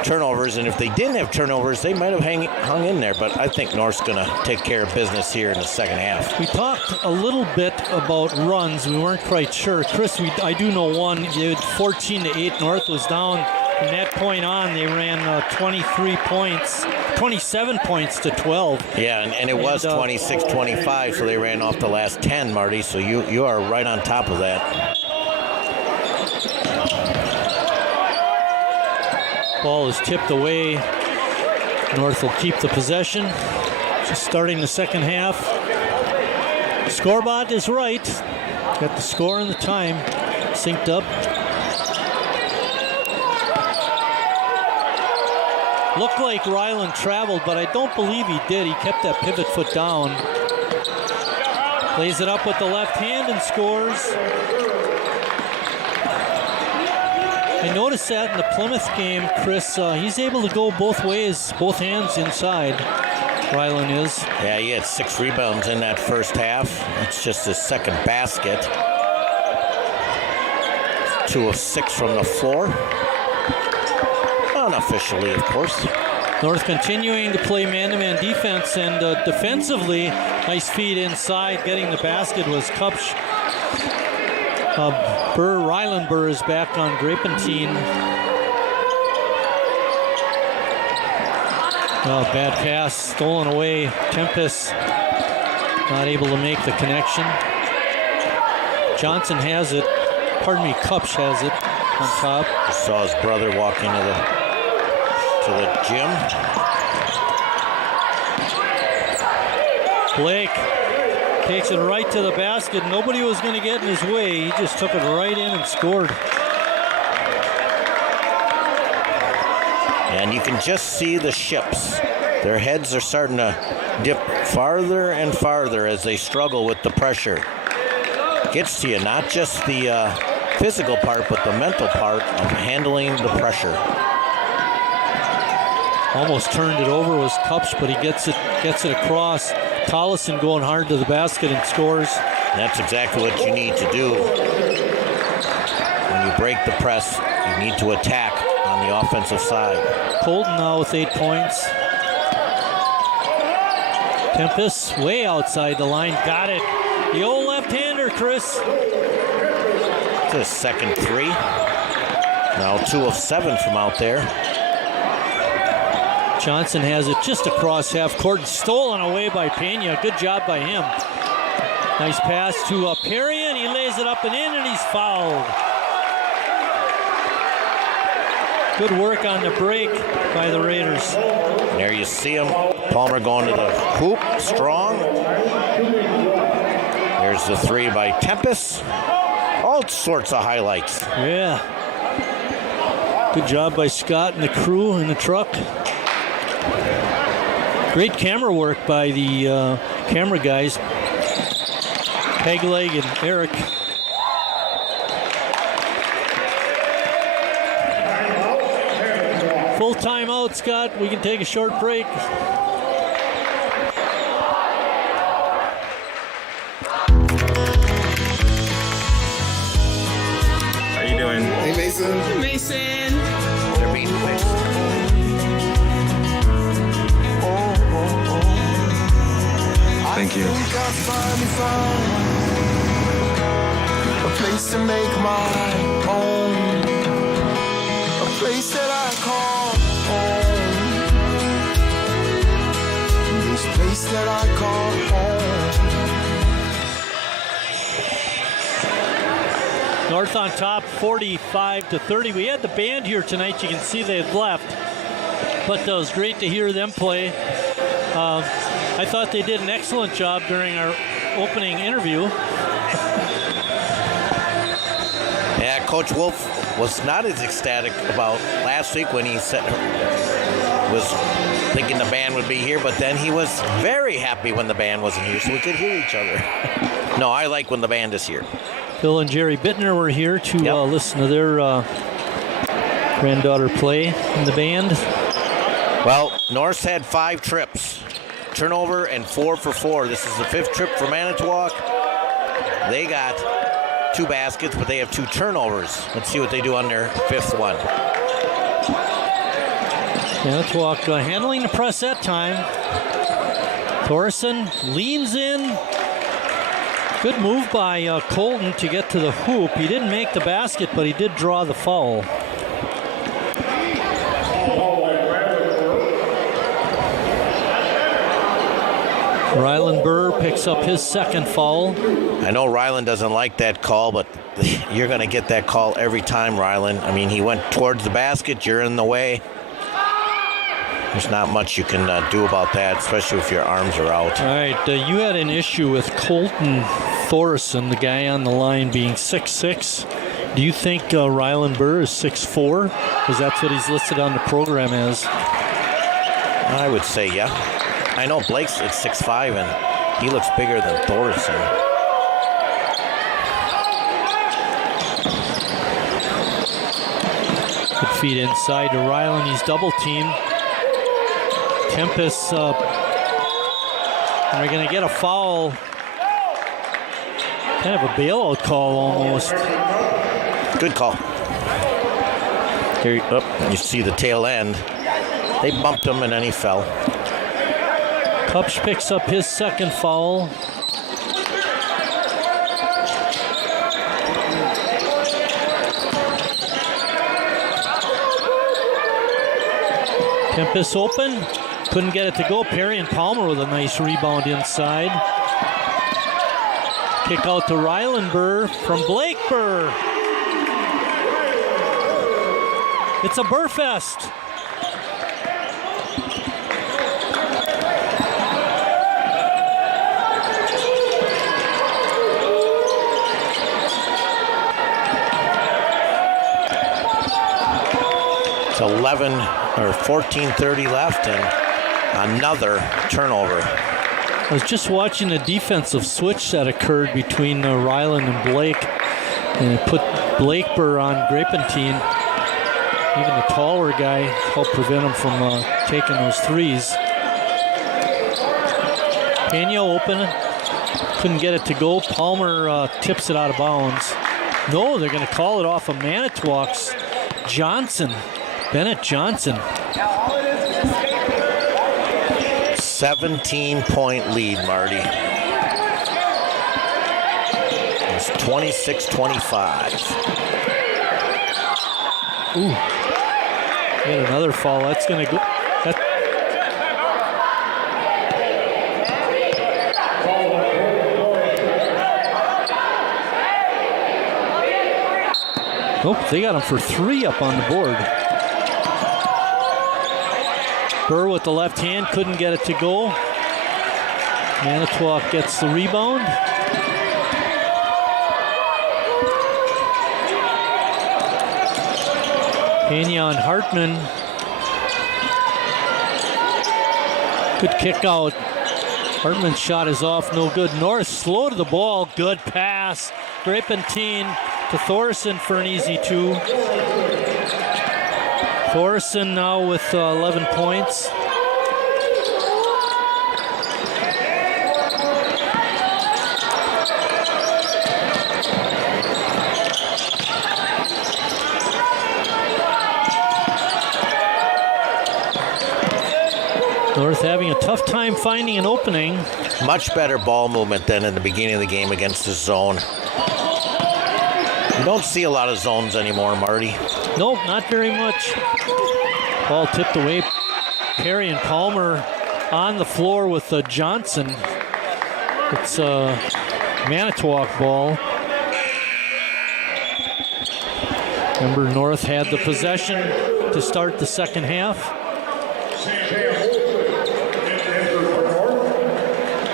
turnovers, and if they didn't have turnovers, they might have hung in there. But I think North's going to take care of business here in the second half. We talked a little bit about runs. We weren't quite sure. Chris, I do know one. 14-8. North was down. From that point on, they ran 27 points to 12. Yeah, and it was 26-25, so they ran off the last 10, Marty. So you are right on top of that. Ball is tipped away. North will keep the possession. Just starting the second half. Scoreboard is right. Got the score and the time synced up. Looked like Ryland traveled, but I don't believe he did. He kept that pivot foot down. Plays it up with the left hand and scores. I noticed that in the Plymouth game, Chris, he's able to go both ways, both hands inside. Ryland is. Yeah, he had 6 rebounds in that first half. It's just his second basket. 2 of 6 from the floor. Unofficially, of course. North continuing to play man-to-man defense, and defensively, nice feed inside. Getting the basket was Kupch. Ryland Burr is back on Grapentine. Bad pass, stolen away. Tempest not able to make the connection. Johnson has it. Kupch has it on top. I saw his brother walk into the gym. Blake takes it right to the basket. Nobody was going to get in his way. He just took it right in and scored. And you can just see the ships. Their heads are starting to dip farther and farther as they struggle with the pressure. Gets to you, not just the physical part, but the mental part of handling the pressure. Almost turned it over was Kupch, but he gets it across. Tollison going hard to the basket and scores. And that's exactly what you need to do. When you break the press, you need to attack on the offensive side. Colton now with 8 points. Tempest way outside the line. Got it. The old left-hander, Chris. It's his second 3. Now 2 of 7 from out there. Johnson has it just across half court. Stolen away by Pena. Good job by him. Nice pass to Perry, and he lays it up and in, and he's fouled. Good work on the break by the Raiders. There you see him. Palmer going to the hoop, strong. There's the 3 by Tempest. All sorts of highlights. Yeah. Good job by Scott and the crew in the truck. Great camera work by the camera guys. Pegleg and Eric. Full timeout, Scott. We can take a short break. How you doing? Hey, Mason. Hey, Mason. They're being Mason. Thank you. A place to make my own. A place that I call home. This place that I call home. North on top, 45-30. We had the band here tonight. You can see they've left. But it was great to hear them play. I thought they did an excellent job during our opening interview. Yeah, Coach Wolf was not as ecstatic about last week when he was thinking the band would be here, but then he was very happy when the band wasn't here, so we could hear each other. No, I like when the band is here. Phil and Jerry Bittner were here to listen to their granddaughter play in the band. Well, Norse had 5 trips. Turnover and 4 for 4. This is the 5th trip for Manitowoc. They got 2 baskets, but they have 2 turnovers. Let's see what they do on their 5th one. Manitowoc handling the press that time. Thorson leans in. Good move by Colton to get to the hoop. He didn't make the basket, but he did draw the foul. Ryland Burr picks up his second foul. I know Ryland doesn't like that call, but you're going to get that call every time, Ryland. I mean, he went towards the basket. You're in the way. There's not much you can do about that, especially if your arms are out. All right, you had an issue with Colton Thorson, the guy on the line, being 6'6". Do you think Ryland Burr is 6'4"? Because that's what he's listed on the program as. I would say, yeah. I know Blake's at 6'5", and he looks bigger than Thorson. Feed inside to Ryland. He's double teamed. Tempest, and they're going to get a foul. Kind of a bailout call almost. Good call. Here, you see the tail end. They bumped him and then he fell. Kupch picks up his second foul. Tempest open. Couldn't get it to go. Perry and Palmer with a nice rebound inside. Kick out to Ryland Burr from Blake Burr. It's a Burr Fest. It's 11 or 14:30 left and another turnover. I was just watching a defensive switch that occurred between Ryland and Blake, and it put Blake Burr on Grapentine. Even the taller guy helped prevent him from taking those threes. Pena open, couldn't get it to go. Palmer tips it out of bounds. No, they're going to call it off of Manitowoc's Johnson. Bennett Johnson. 17-point lead, Marty. It's 26-25. Ooh. Get another foul. That's going to go. Nope, they got him for 3 up on the board. Burr with the left hand, couldn't get it to go. Manitowoc gets the rebound. Pena on Hartman. Good kick out. Hartman's shot is off, no good. North slow to the ball, good pass. Grapentine to Thorson for an easy 2. Thorson now with 11 points. North having a tough time finding an opening. Much better ball movement than in the beginning of the game against the zone. You don't see a lot of zones anymore, Marty. Nope, not very much. Ball tipped away. Perry and Palmer on the floor with Johnson. It's a Manitowoc ball. Remember, North had the possession to start the second half.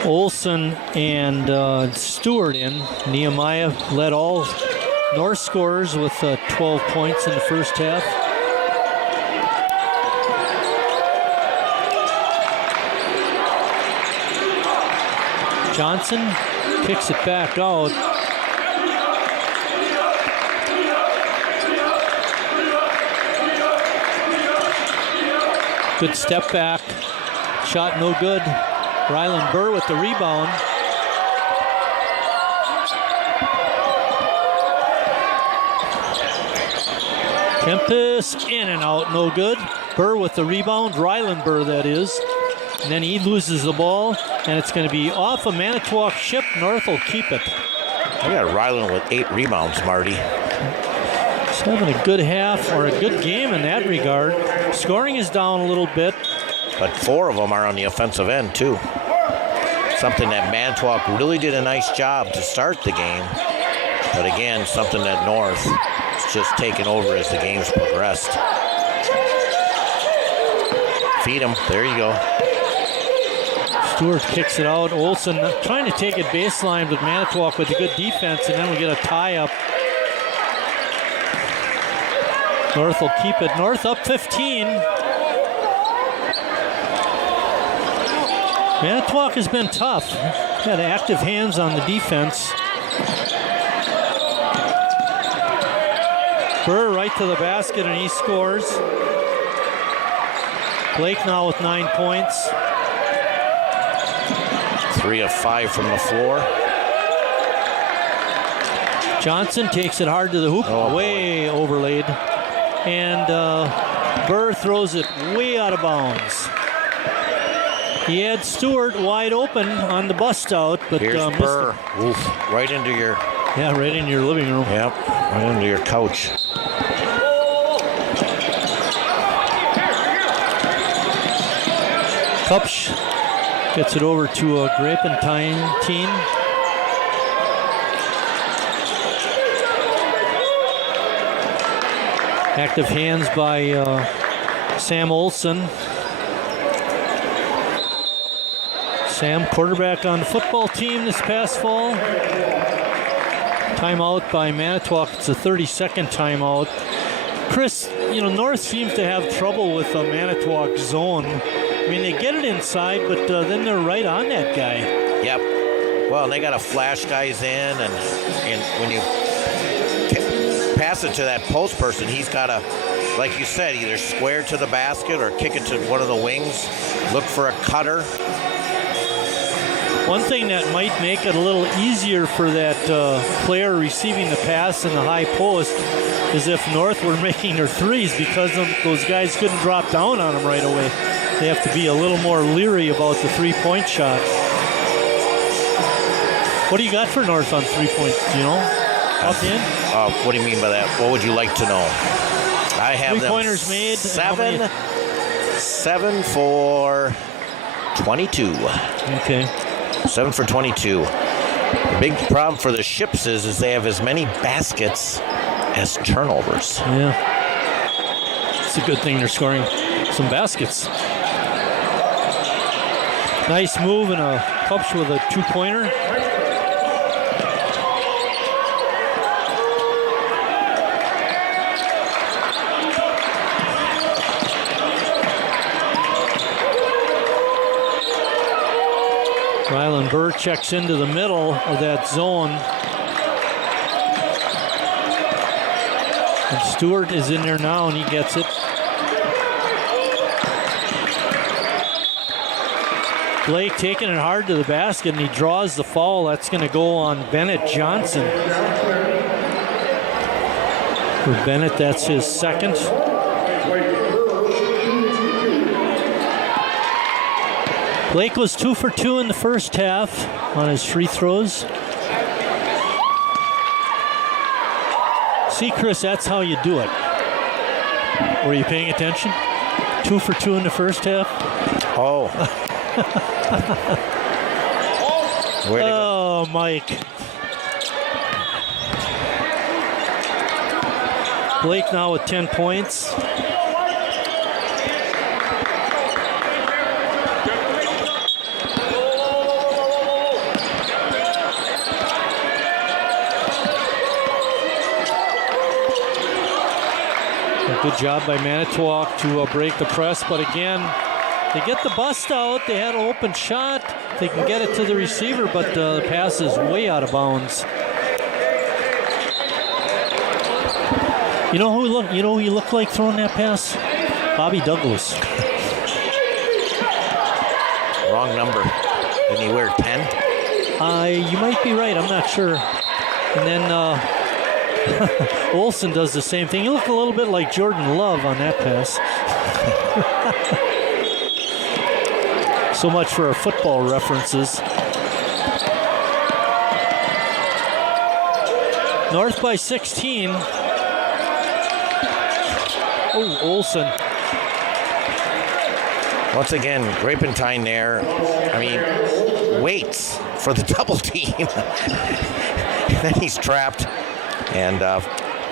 Olson and Stewart in. Nehemiah led all North scorers with 12 points in the first half. Johnson kicks it back out. Good step back. Shot no good. Ryland Burr with the rebound. Tempest in and out, no good. Burr with the rebound, Ryland Burr that is. And then he loses the ball, and it's going to be off a Manitowoc ship. North will keep it. I got Ryland with 8 rebounds, Marty. He's having a good half, or a good game in that regard. Scoring is down a little bit. But 4 of them are on the offensive end, too. Something that Manitowoc really did a nice job to start the game. But again, something that North has just taken over as the game's progressed. Feed him. There you go. Stewart kicks it out. Olson trying to take it baseline, but Manitowoc with a good defense, and then we get a tie-up. North will keep it. North up 15. Manitowoc has been tough. Had active hands on the defense. Burr right to the basket, and he scores. Blake now with 9 points. 3 of 5 from the floor. Johnson takes it hard to the hoop, way overlaid. And Burr throws it way out of bounds. He had Stewart wide open on the bust out, but here's missed Burr. it. Oof, right into your... Yeah, right in your living room. Yep, right into your couch. Kupch gets it over to a Grapentine team. Active hands by Sam Olson. Sam, quarterback on the football team this past fall. Timeout by Manitowoc. It's a 32nd timeout. Chris, North seems to have trouble with the Manitowoc zone. I mean, they get it inside, but then they're right on that guy. Yep. Well, they got to flash guys in, and when you pass it to that post person, he's got to, like you said, either square to the basket or kick it to one of the wings, look for a cutter. One thing that might make it a little easier for that player receiving the pass in the high post is if North were making their threes, because those guys couldn't drop down on them right away. They have to be a little more leery about the three-point shot. What do you got for North on 3 points? Do you know? Offhand? What do you mean by that? What would you like to know? I have 3-pointers made. 7 for 22. Okay. 7 for 22. The big problem for the Ships is they have as many baskets as turnovers. Yeah. It's a good thing they're scoring some baskets. Nice move and a Kupch with a 2-pointer. Rylan Burr checks into the middle of that zone. And Stewart is in there now, and he gets it. Blake taking it hard to the basket, and he draws the foul. That's going to go on Bennett Johnson. For Bennett, that's his second. Blake was 2 for 2 in the first half on his free throws. See, Chris, that's how you do it. Were you paying attention? 2 for 2 in the first half. Oh. Oh, Mike. Blake now with 10 points. Good job by Manitowoc to break the press, but again, they get the bust out. They had an open shot. They can get it to the receiver, but the pass is way out of bounds. You know who he looked like throwing that pass? Bobby Douglas. Wrong number. Didn't he wear 10? You might be right. I'm not sure. And then Olsen does the same thing. He looked a little bit like Jordan Love on that pass. So much for our football references. North by 16. Oh, Olsen. Once again, Grapentine there. I mean, waits for the double team. And then he's trapped. And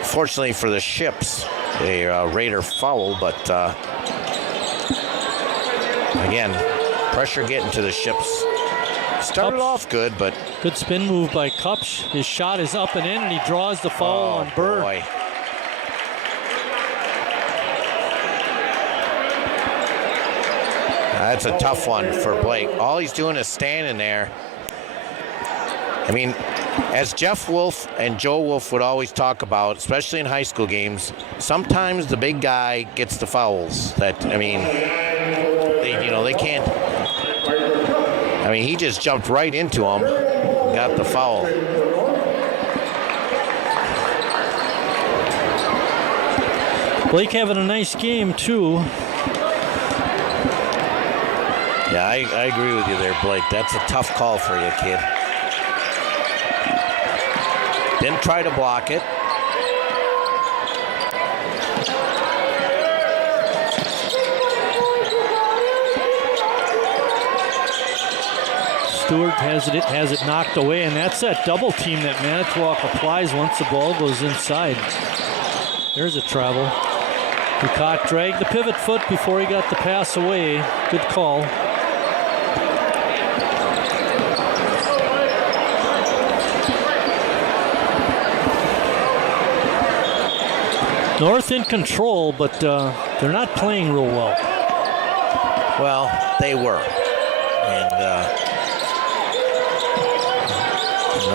fortunately for the Ships, a Raider foul, but again, pressure getting to the Ships. Started off good, but... Good spin move by Kupch. His shot is up and in, and he draws the foul on Burr. Boy. That's a tough one for Blake. All he's doing is standing there. I mean, as Jeff Wolf and Joe Wolf would always talk about, especially in high school games, sometimes the big guy gets the fouls. They can't. I mean, he just jumped right into him, got the foul. Blake having a nice game, too. Yeah, I agree with you there, Blake. That's a tough call for you, kid. Didn't try to block it. Stewart has it knocked away, and that's that double team that Manitowoc applies once the ball goes inside. There's a travel. Ducat dragged the pivot foot before he got the pass away. Good call. North in control, but they're not playing real well. Well, they were. And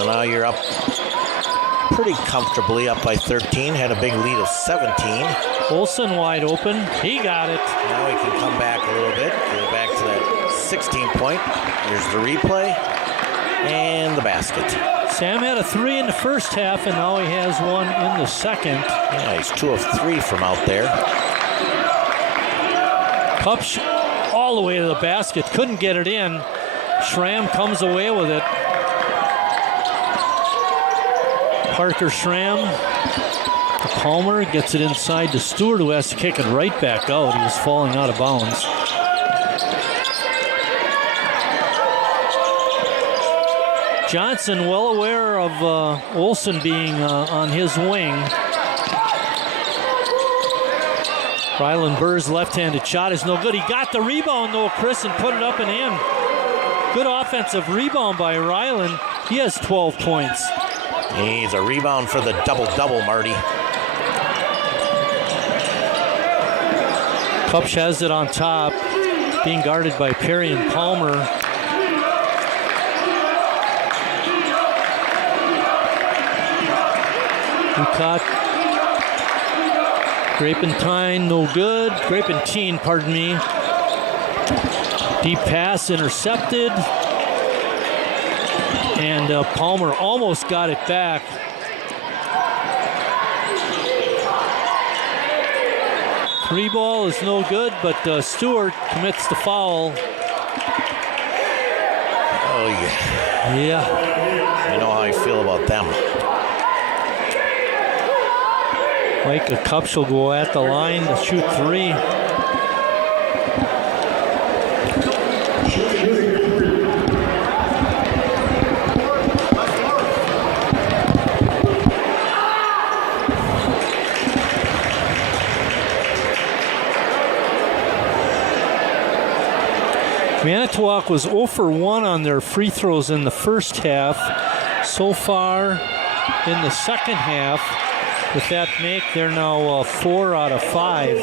now you're up pretty comfortably, up by 13. Had a big lead of 17. Olsen wide open. He got it. Now he can come back a little bit. Get it back to that 16 point. Here's the replay. And the basket. Sam had a 3 in the first half, and now he has one in the second. Yeah, he's 2 of 3 from out there. Kupch all the way to the basket. Couldn't get it in. Schramm comes away with it. Parker Schramm. Palmer gets it inside to Stewart, who has to kick it right back out. He was falling out of bounds. Johnson well aware of Olsen being on his wing. Rylan Burr's left-handed shot is no good. He got the rebound though, Chris, and put it up and in. Good offensive rebound by Rylan. He has 12 points. He's a rebound for the double-double, Marty. Kupch has it on top, being guarded by Perry and Palmer. Ducat. Grapentine, no good. Grapentine, pardon me. Deep pass intercepted. And Palmer almost got it back. Three ball is no good, but Stewart commits the foul. Oh, yeah. Yeah. I know how I feel about them. Micah Kupch will go at the line to shoot 3. Manitowoc was 0 for 1 on their free throws in the first half. So far in the second half, with that make, they're now 4 out of 5.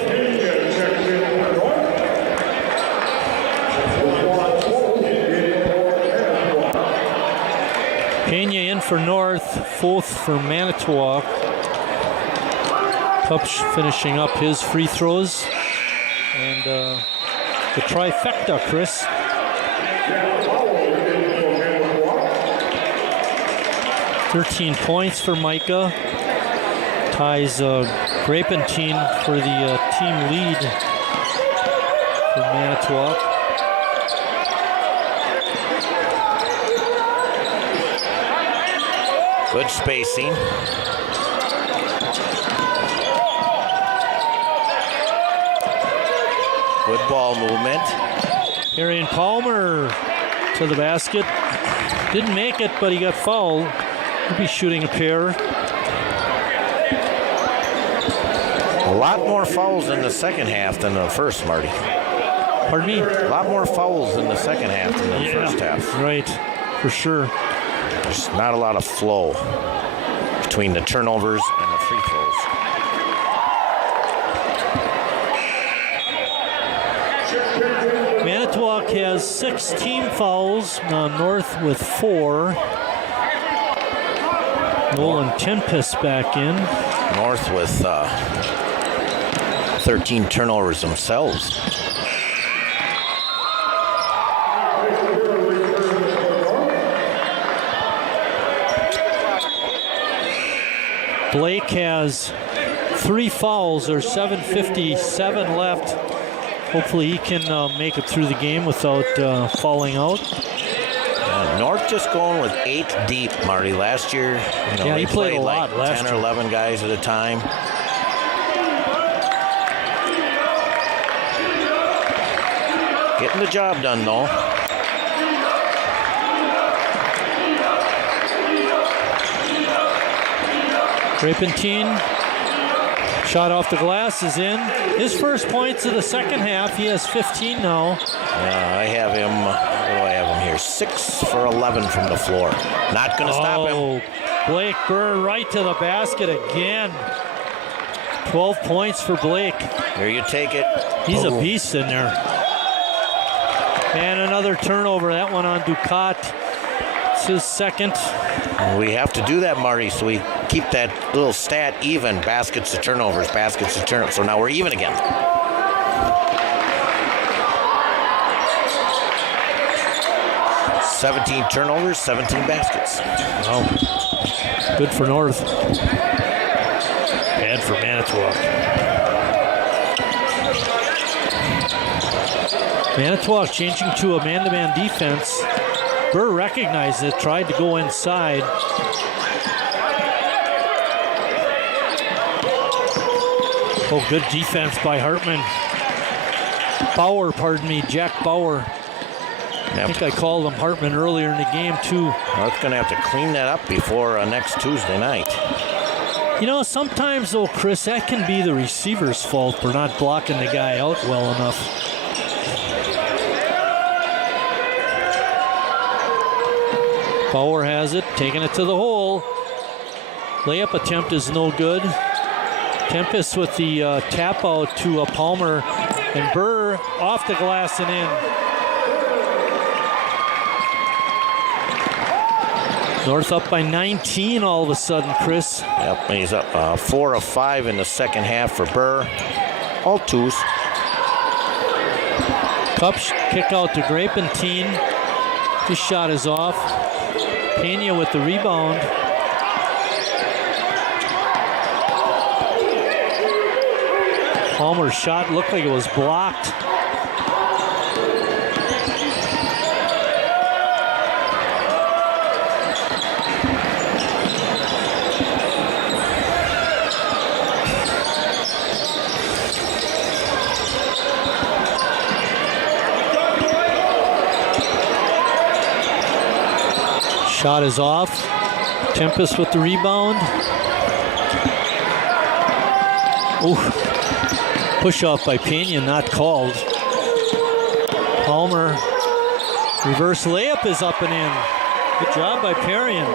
Pena in for North, Foth for Manitowoc. Kupch finishing up his free throws. And the trifecta, Chris. $13 points for Micah. Ties Grapentine for the team lead for Manitowoc. Good spacing. Good ball movement. Perry and Palmer to the basket. Didn't make it, but he got fouled. He'll be shooting a pair. A lot more fouls in the second half than the first, Marty. Pardon me? A lot more fouls in the second half than the first half. Right, for sure. There's not a lot of flow between the turnovers and the free throws. Manitowoc has 6 team fouls, North with 4. Nolan Tempest back in. North with 13 turnovers themselves. Blake has 3 fouls. There's 7:57 left. Hopefully he can make it through the game without fouling out. North just going with 8 deep, Marty. Last year, he played a lot like last 10 year. or 11 guys at a time. Getting the job done, though. Rapentine, shot off the glass is in. His first points of the second half. He has 15 now. I have him, what do I have him here? 6 for 11 from the floor. Not going to stop him. Blake Burr right to the basket again. 12 points for Blake. Here you take it. He's a beast in there. And another turnover. That one on Ducat. It's his second. We have to do that, Marty, so we keep that little stat even. Baskets to turnovers, baskets to turnovers. So now we're even again. $17 turnovers, 17 baskets. Wow. Good for North. Bad for Manitowoc. Manitowoc changing to a man-to-man defense. Burr recognized it, tried to go inside. Oh, good defense by Hartman. Jack Bauer. I think I called him Hartman earlier in the game, too. North's going to have to clean that up before next Tuesday night. Sometimes, though, Chris, that can be the receiver's fault for not blocking the guy out well enough. Bauer has it, taking it to the hole. Layup attempt is no good. Tempest with the tap out to Palmer, and Burr off the glass and in. North up by 19 all of a sudden, Chris. Yep, he's up 4 of 5 in the second half for Burr. All twos. Cups kick out to Grapentine. His shot is off. Pena with the rebound. Palmer's shot looked like it was blocked. Shot is off. Tempest with the rebound. Ooh. Push off by Pena, not called. Palmer. Reverse layup is up and in. Good job by Perrion.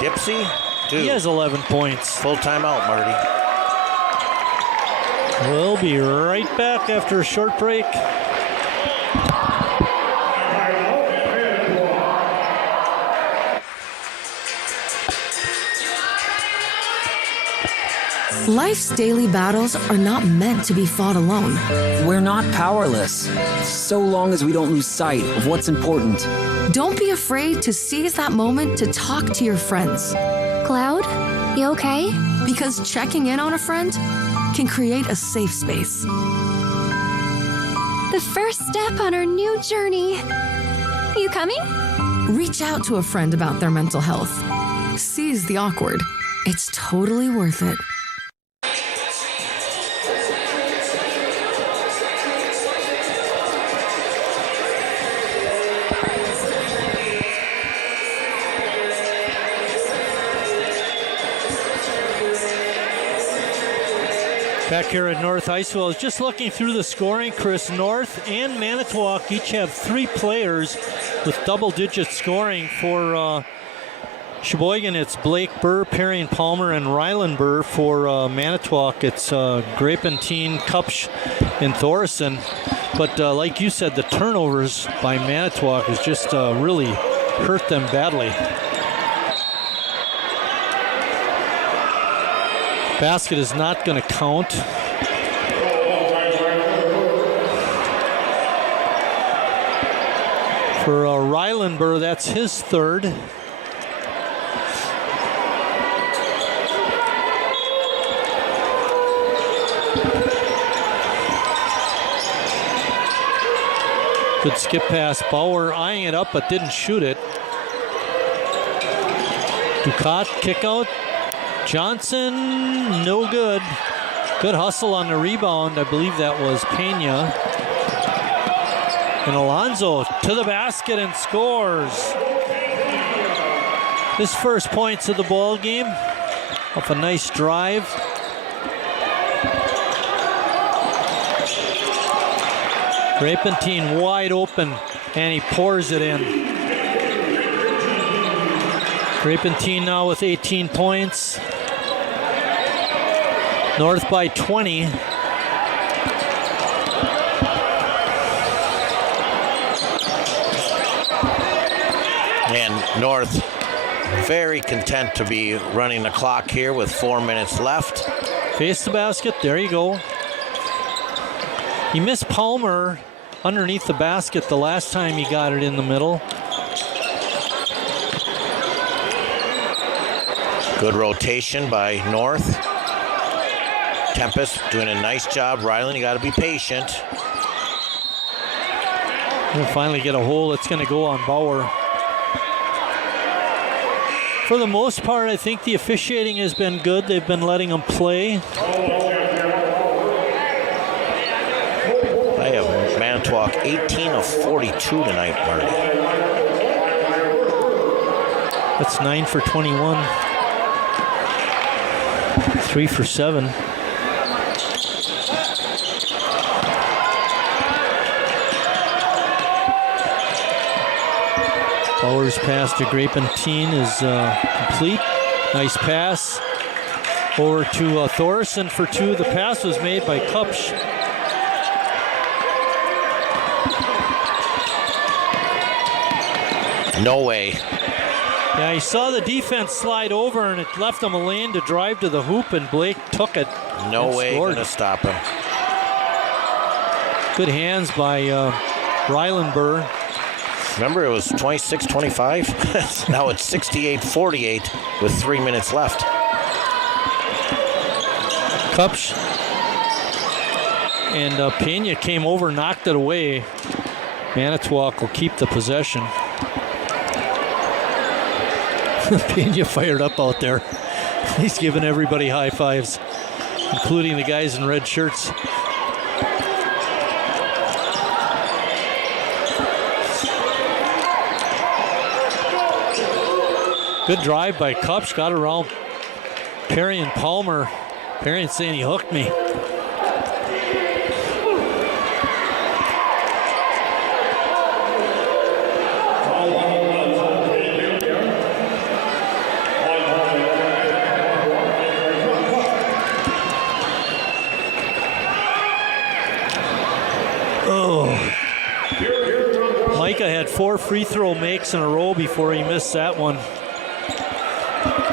Dipsy, 2. He has 11 points. Full timeout, Marty. We'll be right back after a short break. Life's daily battles are not meant to be fought alone. We're not powerless, so long as we don't lose sight of what's important. Don't be afraid to seize that moment to talk to your friends. Cloud, you okay? Because checking in on a friend can create a safe space. The first step on our new journey. You coming? Reach out to a friend about their mental health. Seize the awkward. It's totally worth it. Back here at North High School, I was just looking through the scoring. Chris, North and Manitowoc each have 3 players with double-digit scoring. For Sheboygan, it's Blake Burr, Perrion Palmer, and Ryland Burr. For Manitowoc, it's Grapentine, Kupsch, and Thorson. But like you said, the turnovers by Manitowoc has just really hurt them badly. Basket is not going to count. For Rylandburg, that's his third. Good skip pass. Bauer eyeing it up but didn't shoot it. Ducat kick out. Johnson, no good. Good hustle on the rebound. I believe that was Pena. And Alonso to the basket and scores. His first points of the ball game off a nice drive. Rapentine wide open, and he pours it in. Rapentine now with 18 points. North by 20. And North very content to be running the clock here with 4 minutes left. Face the basket, there you go. He missed Palmer underneath the basket the last time he got it in the middle. Good rotation by North. Tempest doing a nice job. Ryland, you got to be patient. We'll finally get a hole. It's going to go on Bauer. For the most part, I think the officiating has been good. They've been letting them play. I have Manitowoc 18 of 42 tonight, Marty. That's 9 for 21. 3 for 7. Bauer's pass to Grapentine is complete. Nice pass over to Thorson for two. The pass was made by Kupsch. No way. Yeah, he saw the defense slide over and it left him a lane to drive to the hoop, and Blake took it. No way going to stop him. Good hands by Rylandburg. Remember, it was 26-25. Now it's 68-48 with 3 minutes left. Kupsch and Pena came over, knocked it away. Manitowoc will keep the possession. Pena fired up out there. He's giving everybody high fives, including the guys in red shirts. Good drive by Kupsch, got around Perry and Palmer. Perry saying he hooked me. Micah had 4 free throw makes in a row before he missed that one.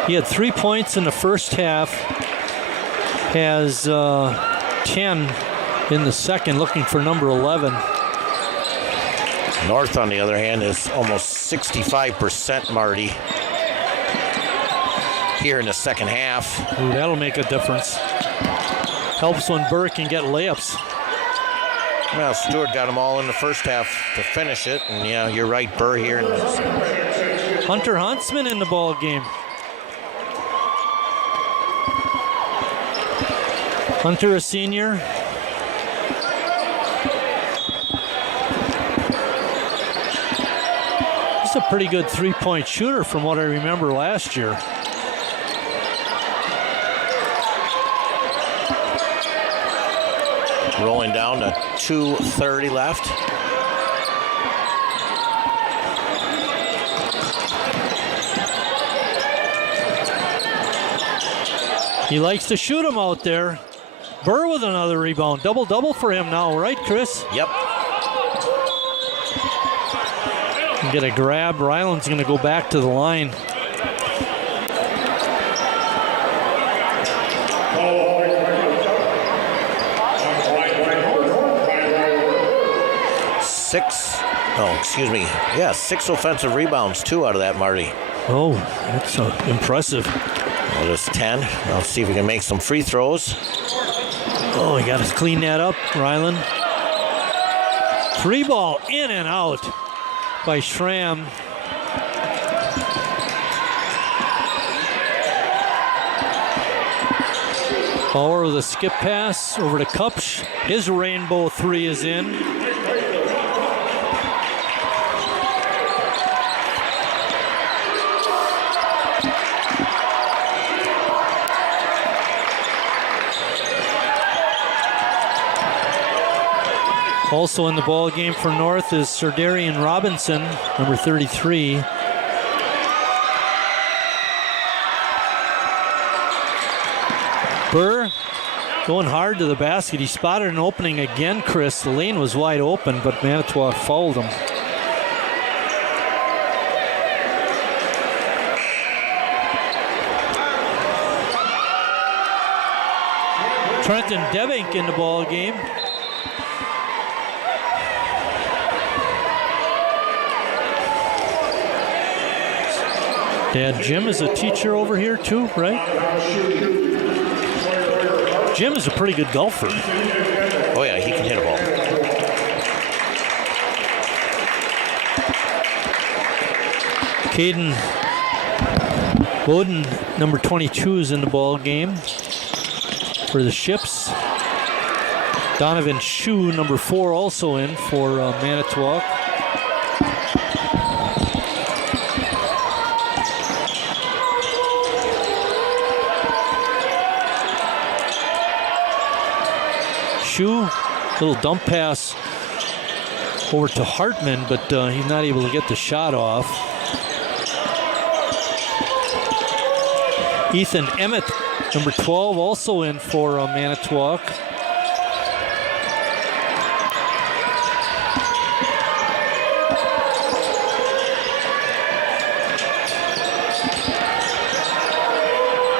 He had 3 points in the first half, has 10 in the second, looking for number 11. North, on the other hand, is almost 65%, Marty, here in the second half. Ooh, that'll make a difference. Helps when Burr can get layups. Well, Stewart got them all in the first half to finish it, and yeah, you're right, Burr here. Hunter Huntsman in the ball game. Hunter, a senior. He's a pretty good three-point shooter from what I remember last year. Rolling down to 2:30 left. He likes to shoot him out there. Burr with another rebound. Double-double for him now, right, Chris? Yep. Get a grab. Ryland's going to go back to the line. 6 offensive rebounds, 2 out of that, Marty. Oh, that's impressive. Well, there's 10. Let's see if we can make some free throws. Oh, you got to clean that up, Ryland. 3 ball in and out by Schramm. Bauer with a skip pass over to Kupch. His rainbow 3 is in. Also in the ball game for North is Serdarian Robinson, number 33. Burr going hard to the basket. He spotted an opening again, Chris. The lane was wide open, but Manitowoc fouled him. Trenton Devink in the ball game. Dad Jim is a teacher over here too, right? Jim is a pretty good golfer. Oh yeah, he can hit a ball. Caden Bowden, number 22, is in the ball game for the Ships. Donovan Shue, number 4, also in for Manitowoc. Shue, little dump pass over to Hartman, but he's not able to get the shot off. Ethan Emmett, number 12, also in for Manitowoc.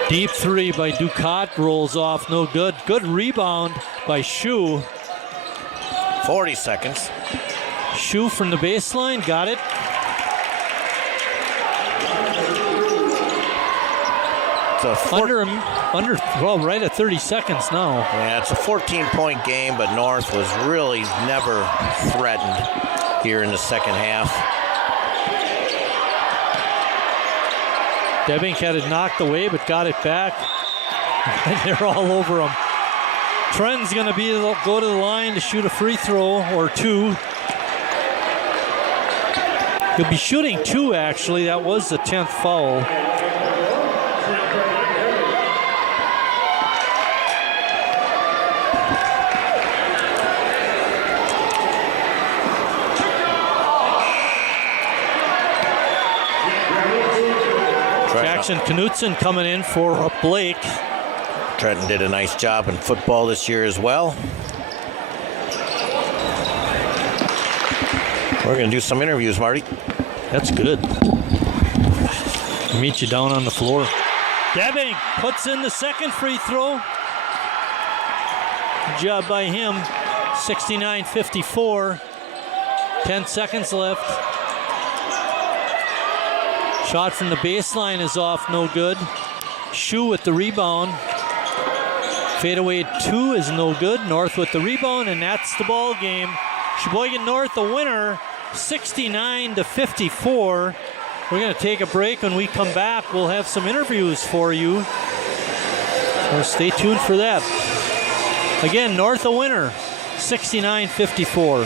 Deep 3 by Ducat, rolls off, no good. Good rebound by Shue. 40 seconds. Shue from the baseline, got it. Right at 30 seconds now. Yeah, it's a 14-point game, but North was really never threatened here in the second half. Devink had it knocked away, but got it back. And they're all over him. Trent's going to go to the line to shoot a free throw or 2. He'll be shooting 2, actually. That was the 10th foul. Jackson Knutson coming in for Blake. Trenton did a nice job in football this year as well. We're going to do some interviews, Marty. That's good. Meet you down on the floor. Devink puts in the second free throw. Good job by him. 69-54. 10 seconds left. Shot from the baseline is off, no good. Shue with the rebound. Fadeaway 2 is no good. North with the rebound, and that's the ball game. Sheboygan North, the winner, 69-54. We're going to take a break. When we come back, we'll have some interviews for you. So stay tuned for that. Again, North, the winner, 69-54.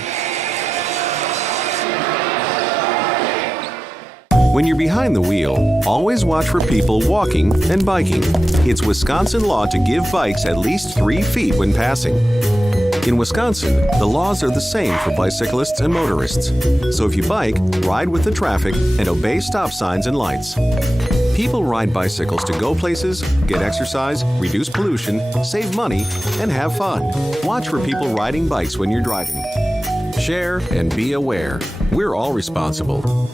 When you're behind the wheel, always watch for people walking and biking. It's Wisconsin law to give bikes at least 3 feet when passing. In Wisconsin, the laws are the same for bicyclists and motorists. So if you bike, ride with the traffic and obey stop signs and lights. People ride bicycles to go places, get exercise, reduce pollution, save money, and have fun. Watch for people riding bikes when you're driving. Share and be aware. We're all responsible.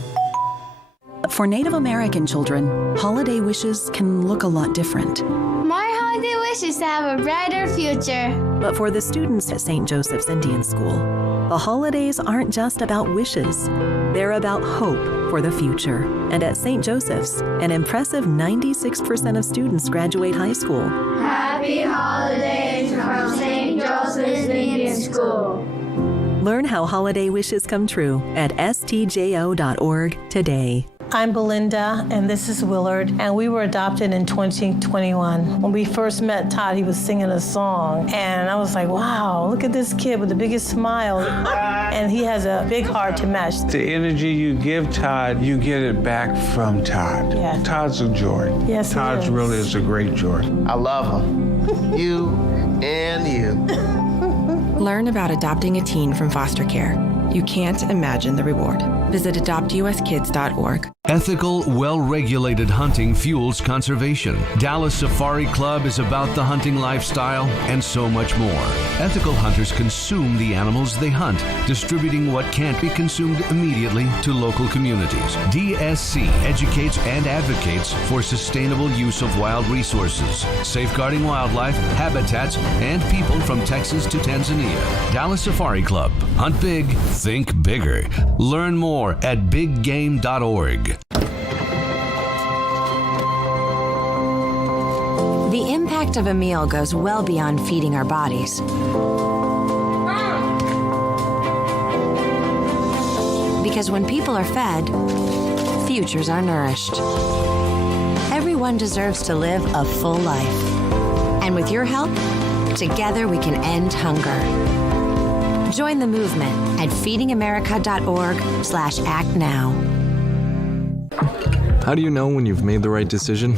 For Native American children, holiday wishes can look a lot different. My holiday wish is to have a brighter future. But for the students at St. Joseph's Indian School, the holidays aren't just about wishes. They're about hope for the future. And at St. Joseph's, an impressive 96% of students graduate high school. Happy holidays from St. Joseph's Indian School. Learn how holiday wishes come true at stjo.org today. I'm Belinda, and this is Willard, and we were adopted in 2021. When we first met Todd, he was singing a song, and I was like, wow, look at this kid with the biggest smile, and he has a big heart to match. The energy you give Todd, you get it back from Todd. Yes. Todd's a joy. Yes, he Todd's is. really is a great joy. I love him. You and you. Learn about adopting a teen from foster care. You can't imagine the reward. Visit adoptuskids.org. Ethical, well-regulated hunting fuels conservation. Dallas Safari Club is about the hunting lifestyle and so much more. Ethical hunters consume the animals they hunt, distributing what can't be consumed immediately to local communities. DSC educates and advocates for sustainable use of wild resources, safeguarding wildlife, habitats, and people from Texas to Tanzania. Dallas Safari Club. Hunt big, think bigger. Learn more at biggame.org. The impact of a meal goes well beyond feeding our bodies. Because when people are fed, futures are nourished. Everyone deserves to live a full life. And with your help, together we can end hunger. Join the movement at feedingamerica.org/act now. How do you know when you've made the right decision?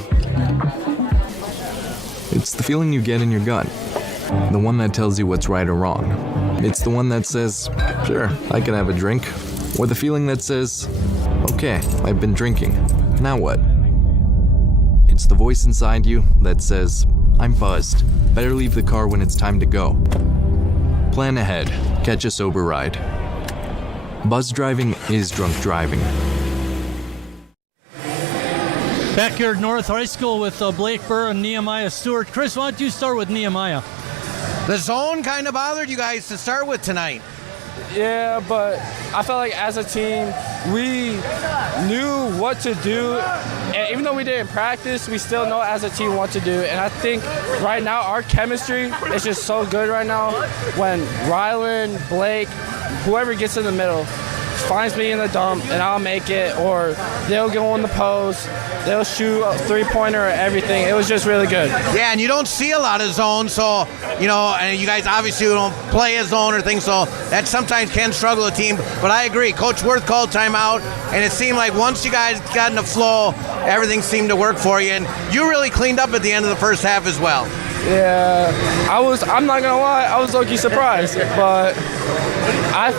It's the feeling you get in your gut. The one that tells you what's right or wrong. It's the one that says, sure, I can have a drink. Or the feeling that says, okay, I've been drinking. Now what? It's the voice inside you that says, I'm buzzed. Better leave the car when it's time to go. Plan ahead. Catch a sober ride. Buzz driving is drunk driving. Back here at North High School with Blake Burr and Nehemiah Stewart. Chris, why don't you start with Nehemiah? The zone kind of bothered you guys to start with tonight. Yeah, but I felt like as a team, we knew what to do. And even though we didn't practice, we still know as a team what to do. And I think right now our chemistry is just so good right now. When Rylan, Blake, whoever gets in the middle, finds me in the dump and I'll make it, or they'll go in the post, they'll shoot a three-pointer or everything. It was just really good. Yeah, and you don't see a lot of zone, so, you know, and you guys obviously don't play a zone or things, so that sometimes can struggle a team. But I agree, Coach Worth called timeout, and it seemed like once you guys got in the flow, everything seemed to work for you, and you really cleaned up at the end of the first half as well. Yeah, I'm not gonna lie, I was low-key surprised, but I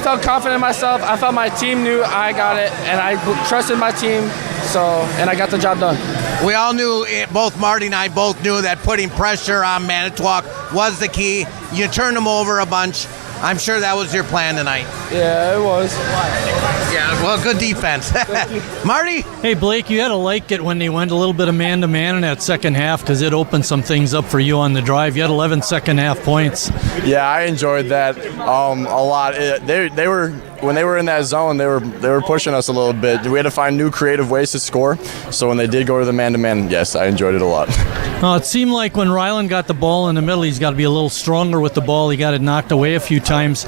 felt confident in myself. I felt my team knew I got it, and I trusted my team, and I got the job done. We all knew, both Marty and I both knew that putting pressure on Manitowoc was the key. You turned them over a bunch. I'm sure that was your plan tonight. Yeah, it was. Yeah, well, good defense. Marty? Hey, Blake, you had to like it when they went a little bit of man-to-man in that second half because it opened some things up for you on the drive. You had 11 second-half points. Yeah, I enjoyed that a lot. They were when they were in that zone, they were pushing us a little bit. We had to find new creative ways to score. So when they did go to the man-to-man, yes, I enjoyed it a lot. It seemed like when Rylan got the ball in the middle, he's got to be a little stronger with the ball. He got it knocked away a few times.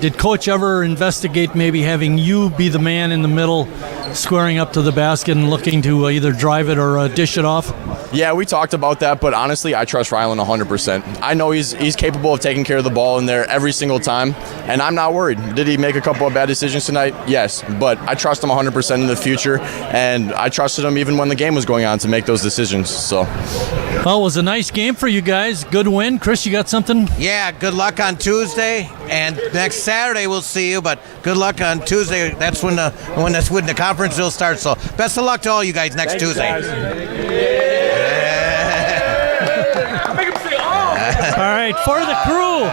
Did Coach ever investigate maybe having you be the man in the middle, squaring up to the basket and looking to either drive it or dish it off? Yeah, we talked about that, but honestly, I trust Rylan 100%. I know he's capable of taking care of the ball in there every single time, and I'm not worried. Did he make a couple of bad decisions tonight? Yes, but I trust him 100% in the future, and I trusted him even when the game was going on to make those decisions. So, well, it was a nice game for you guys. Good win. Chris, you got something? Yeah, good luck on Tuesday, and next Saturday we'll see you, but good luck on Tuesday. That's when the conference will start, so best of luck to all you guys next Tuesday. All right, for the crew.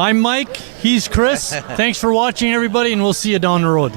I'm Mike. He's Chris. Thanks for watching, everybody, and we'll see you down the road.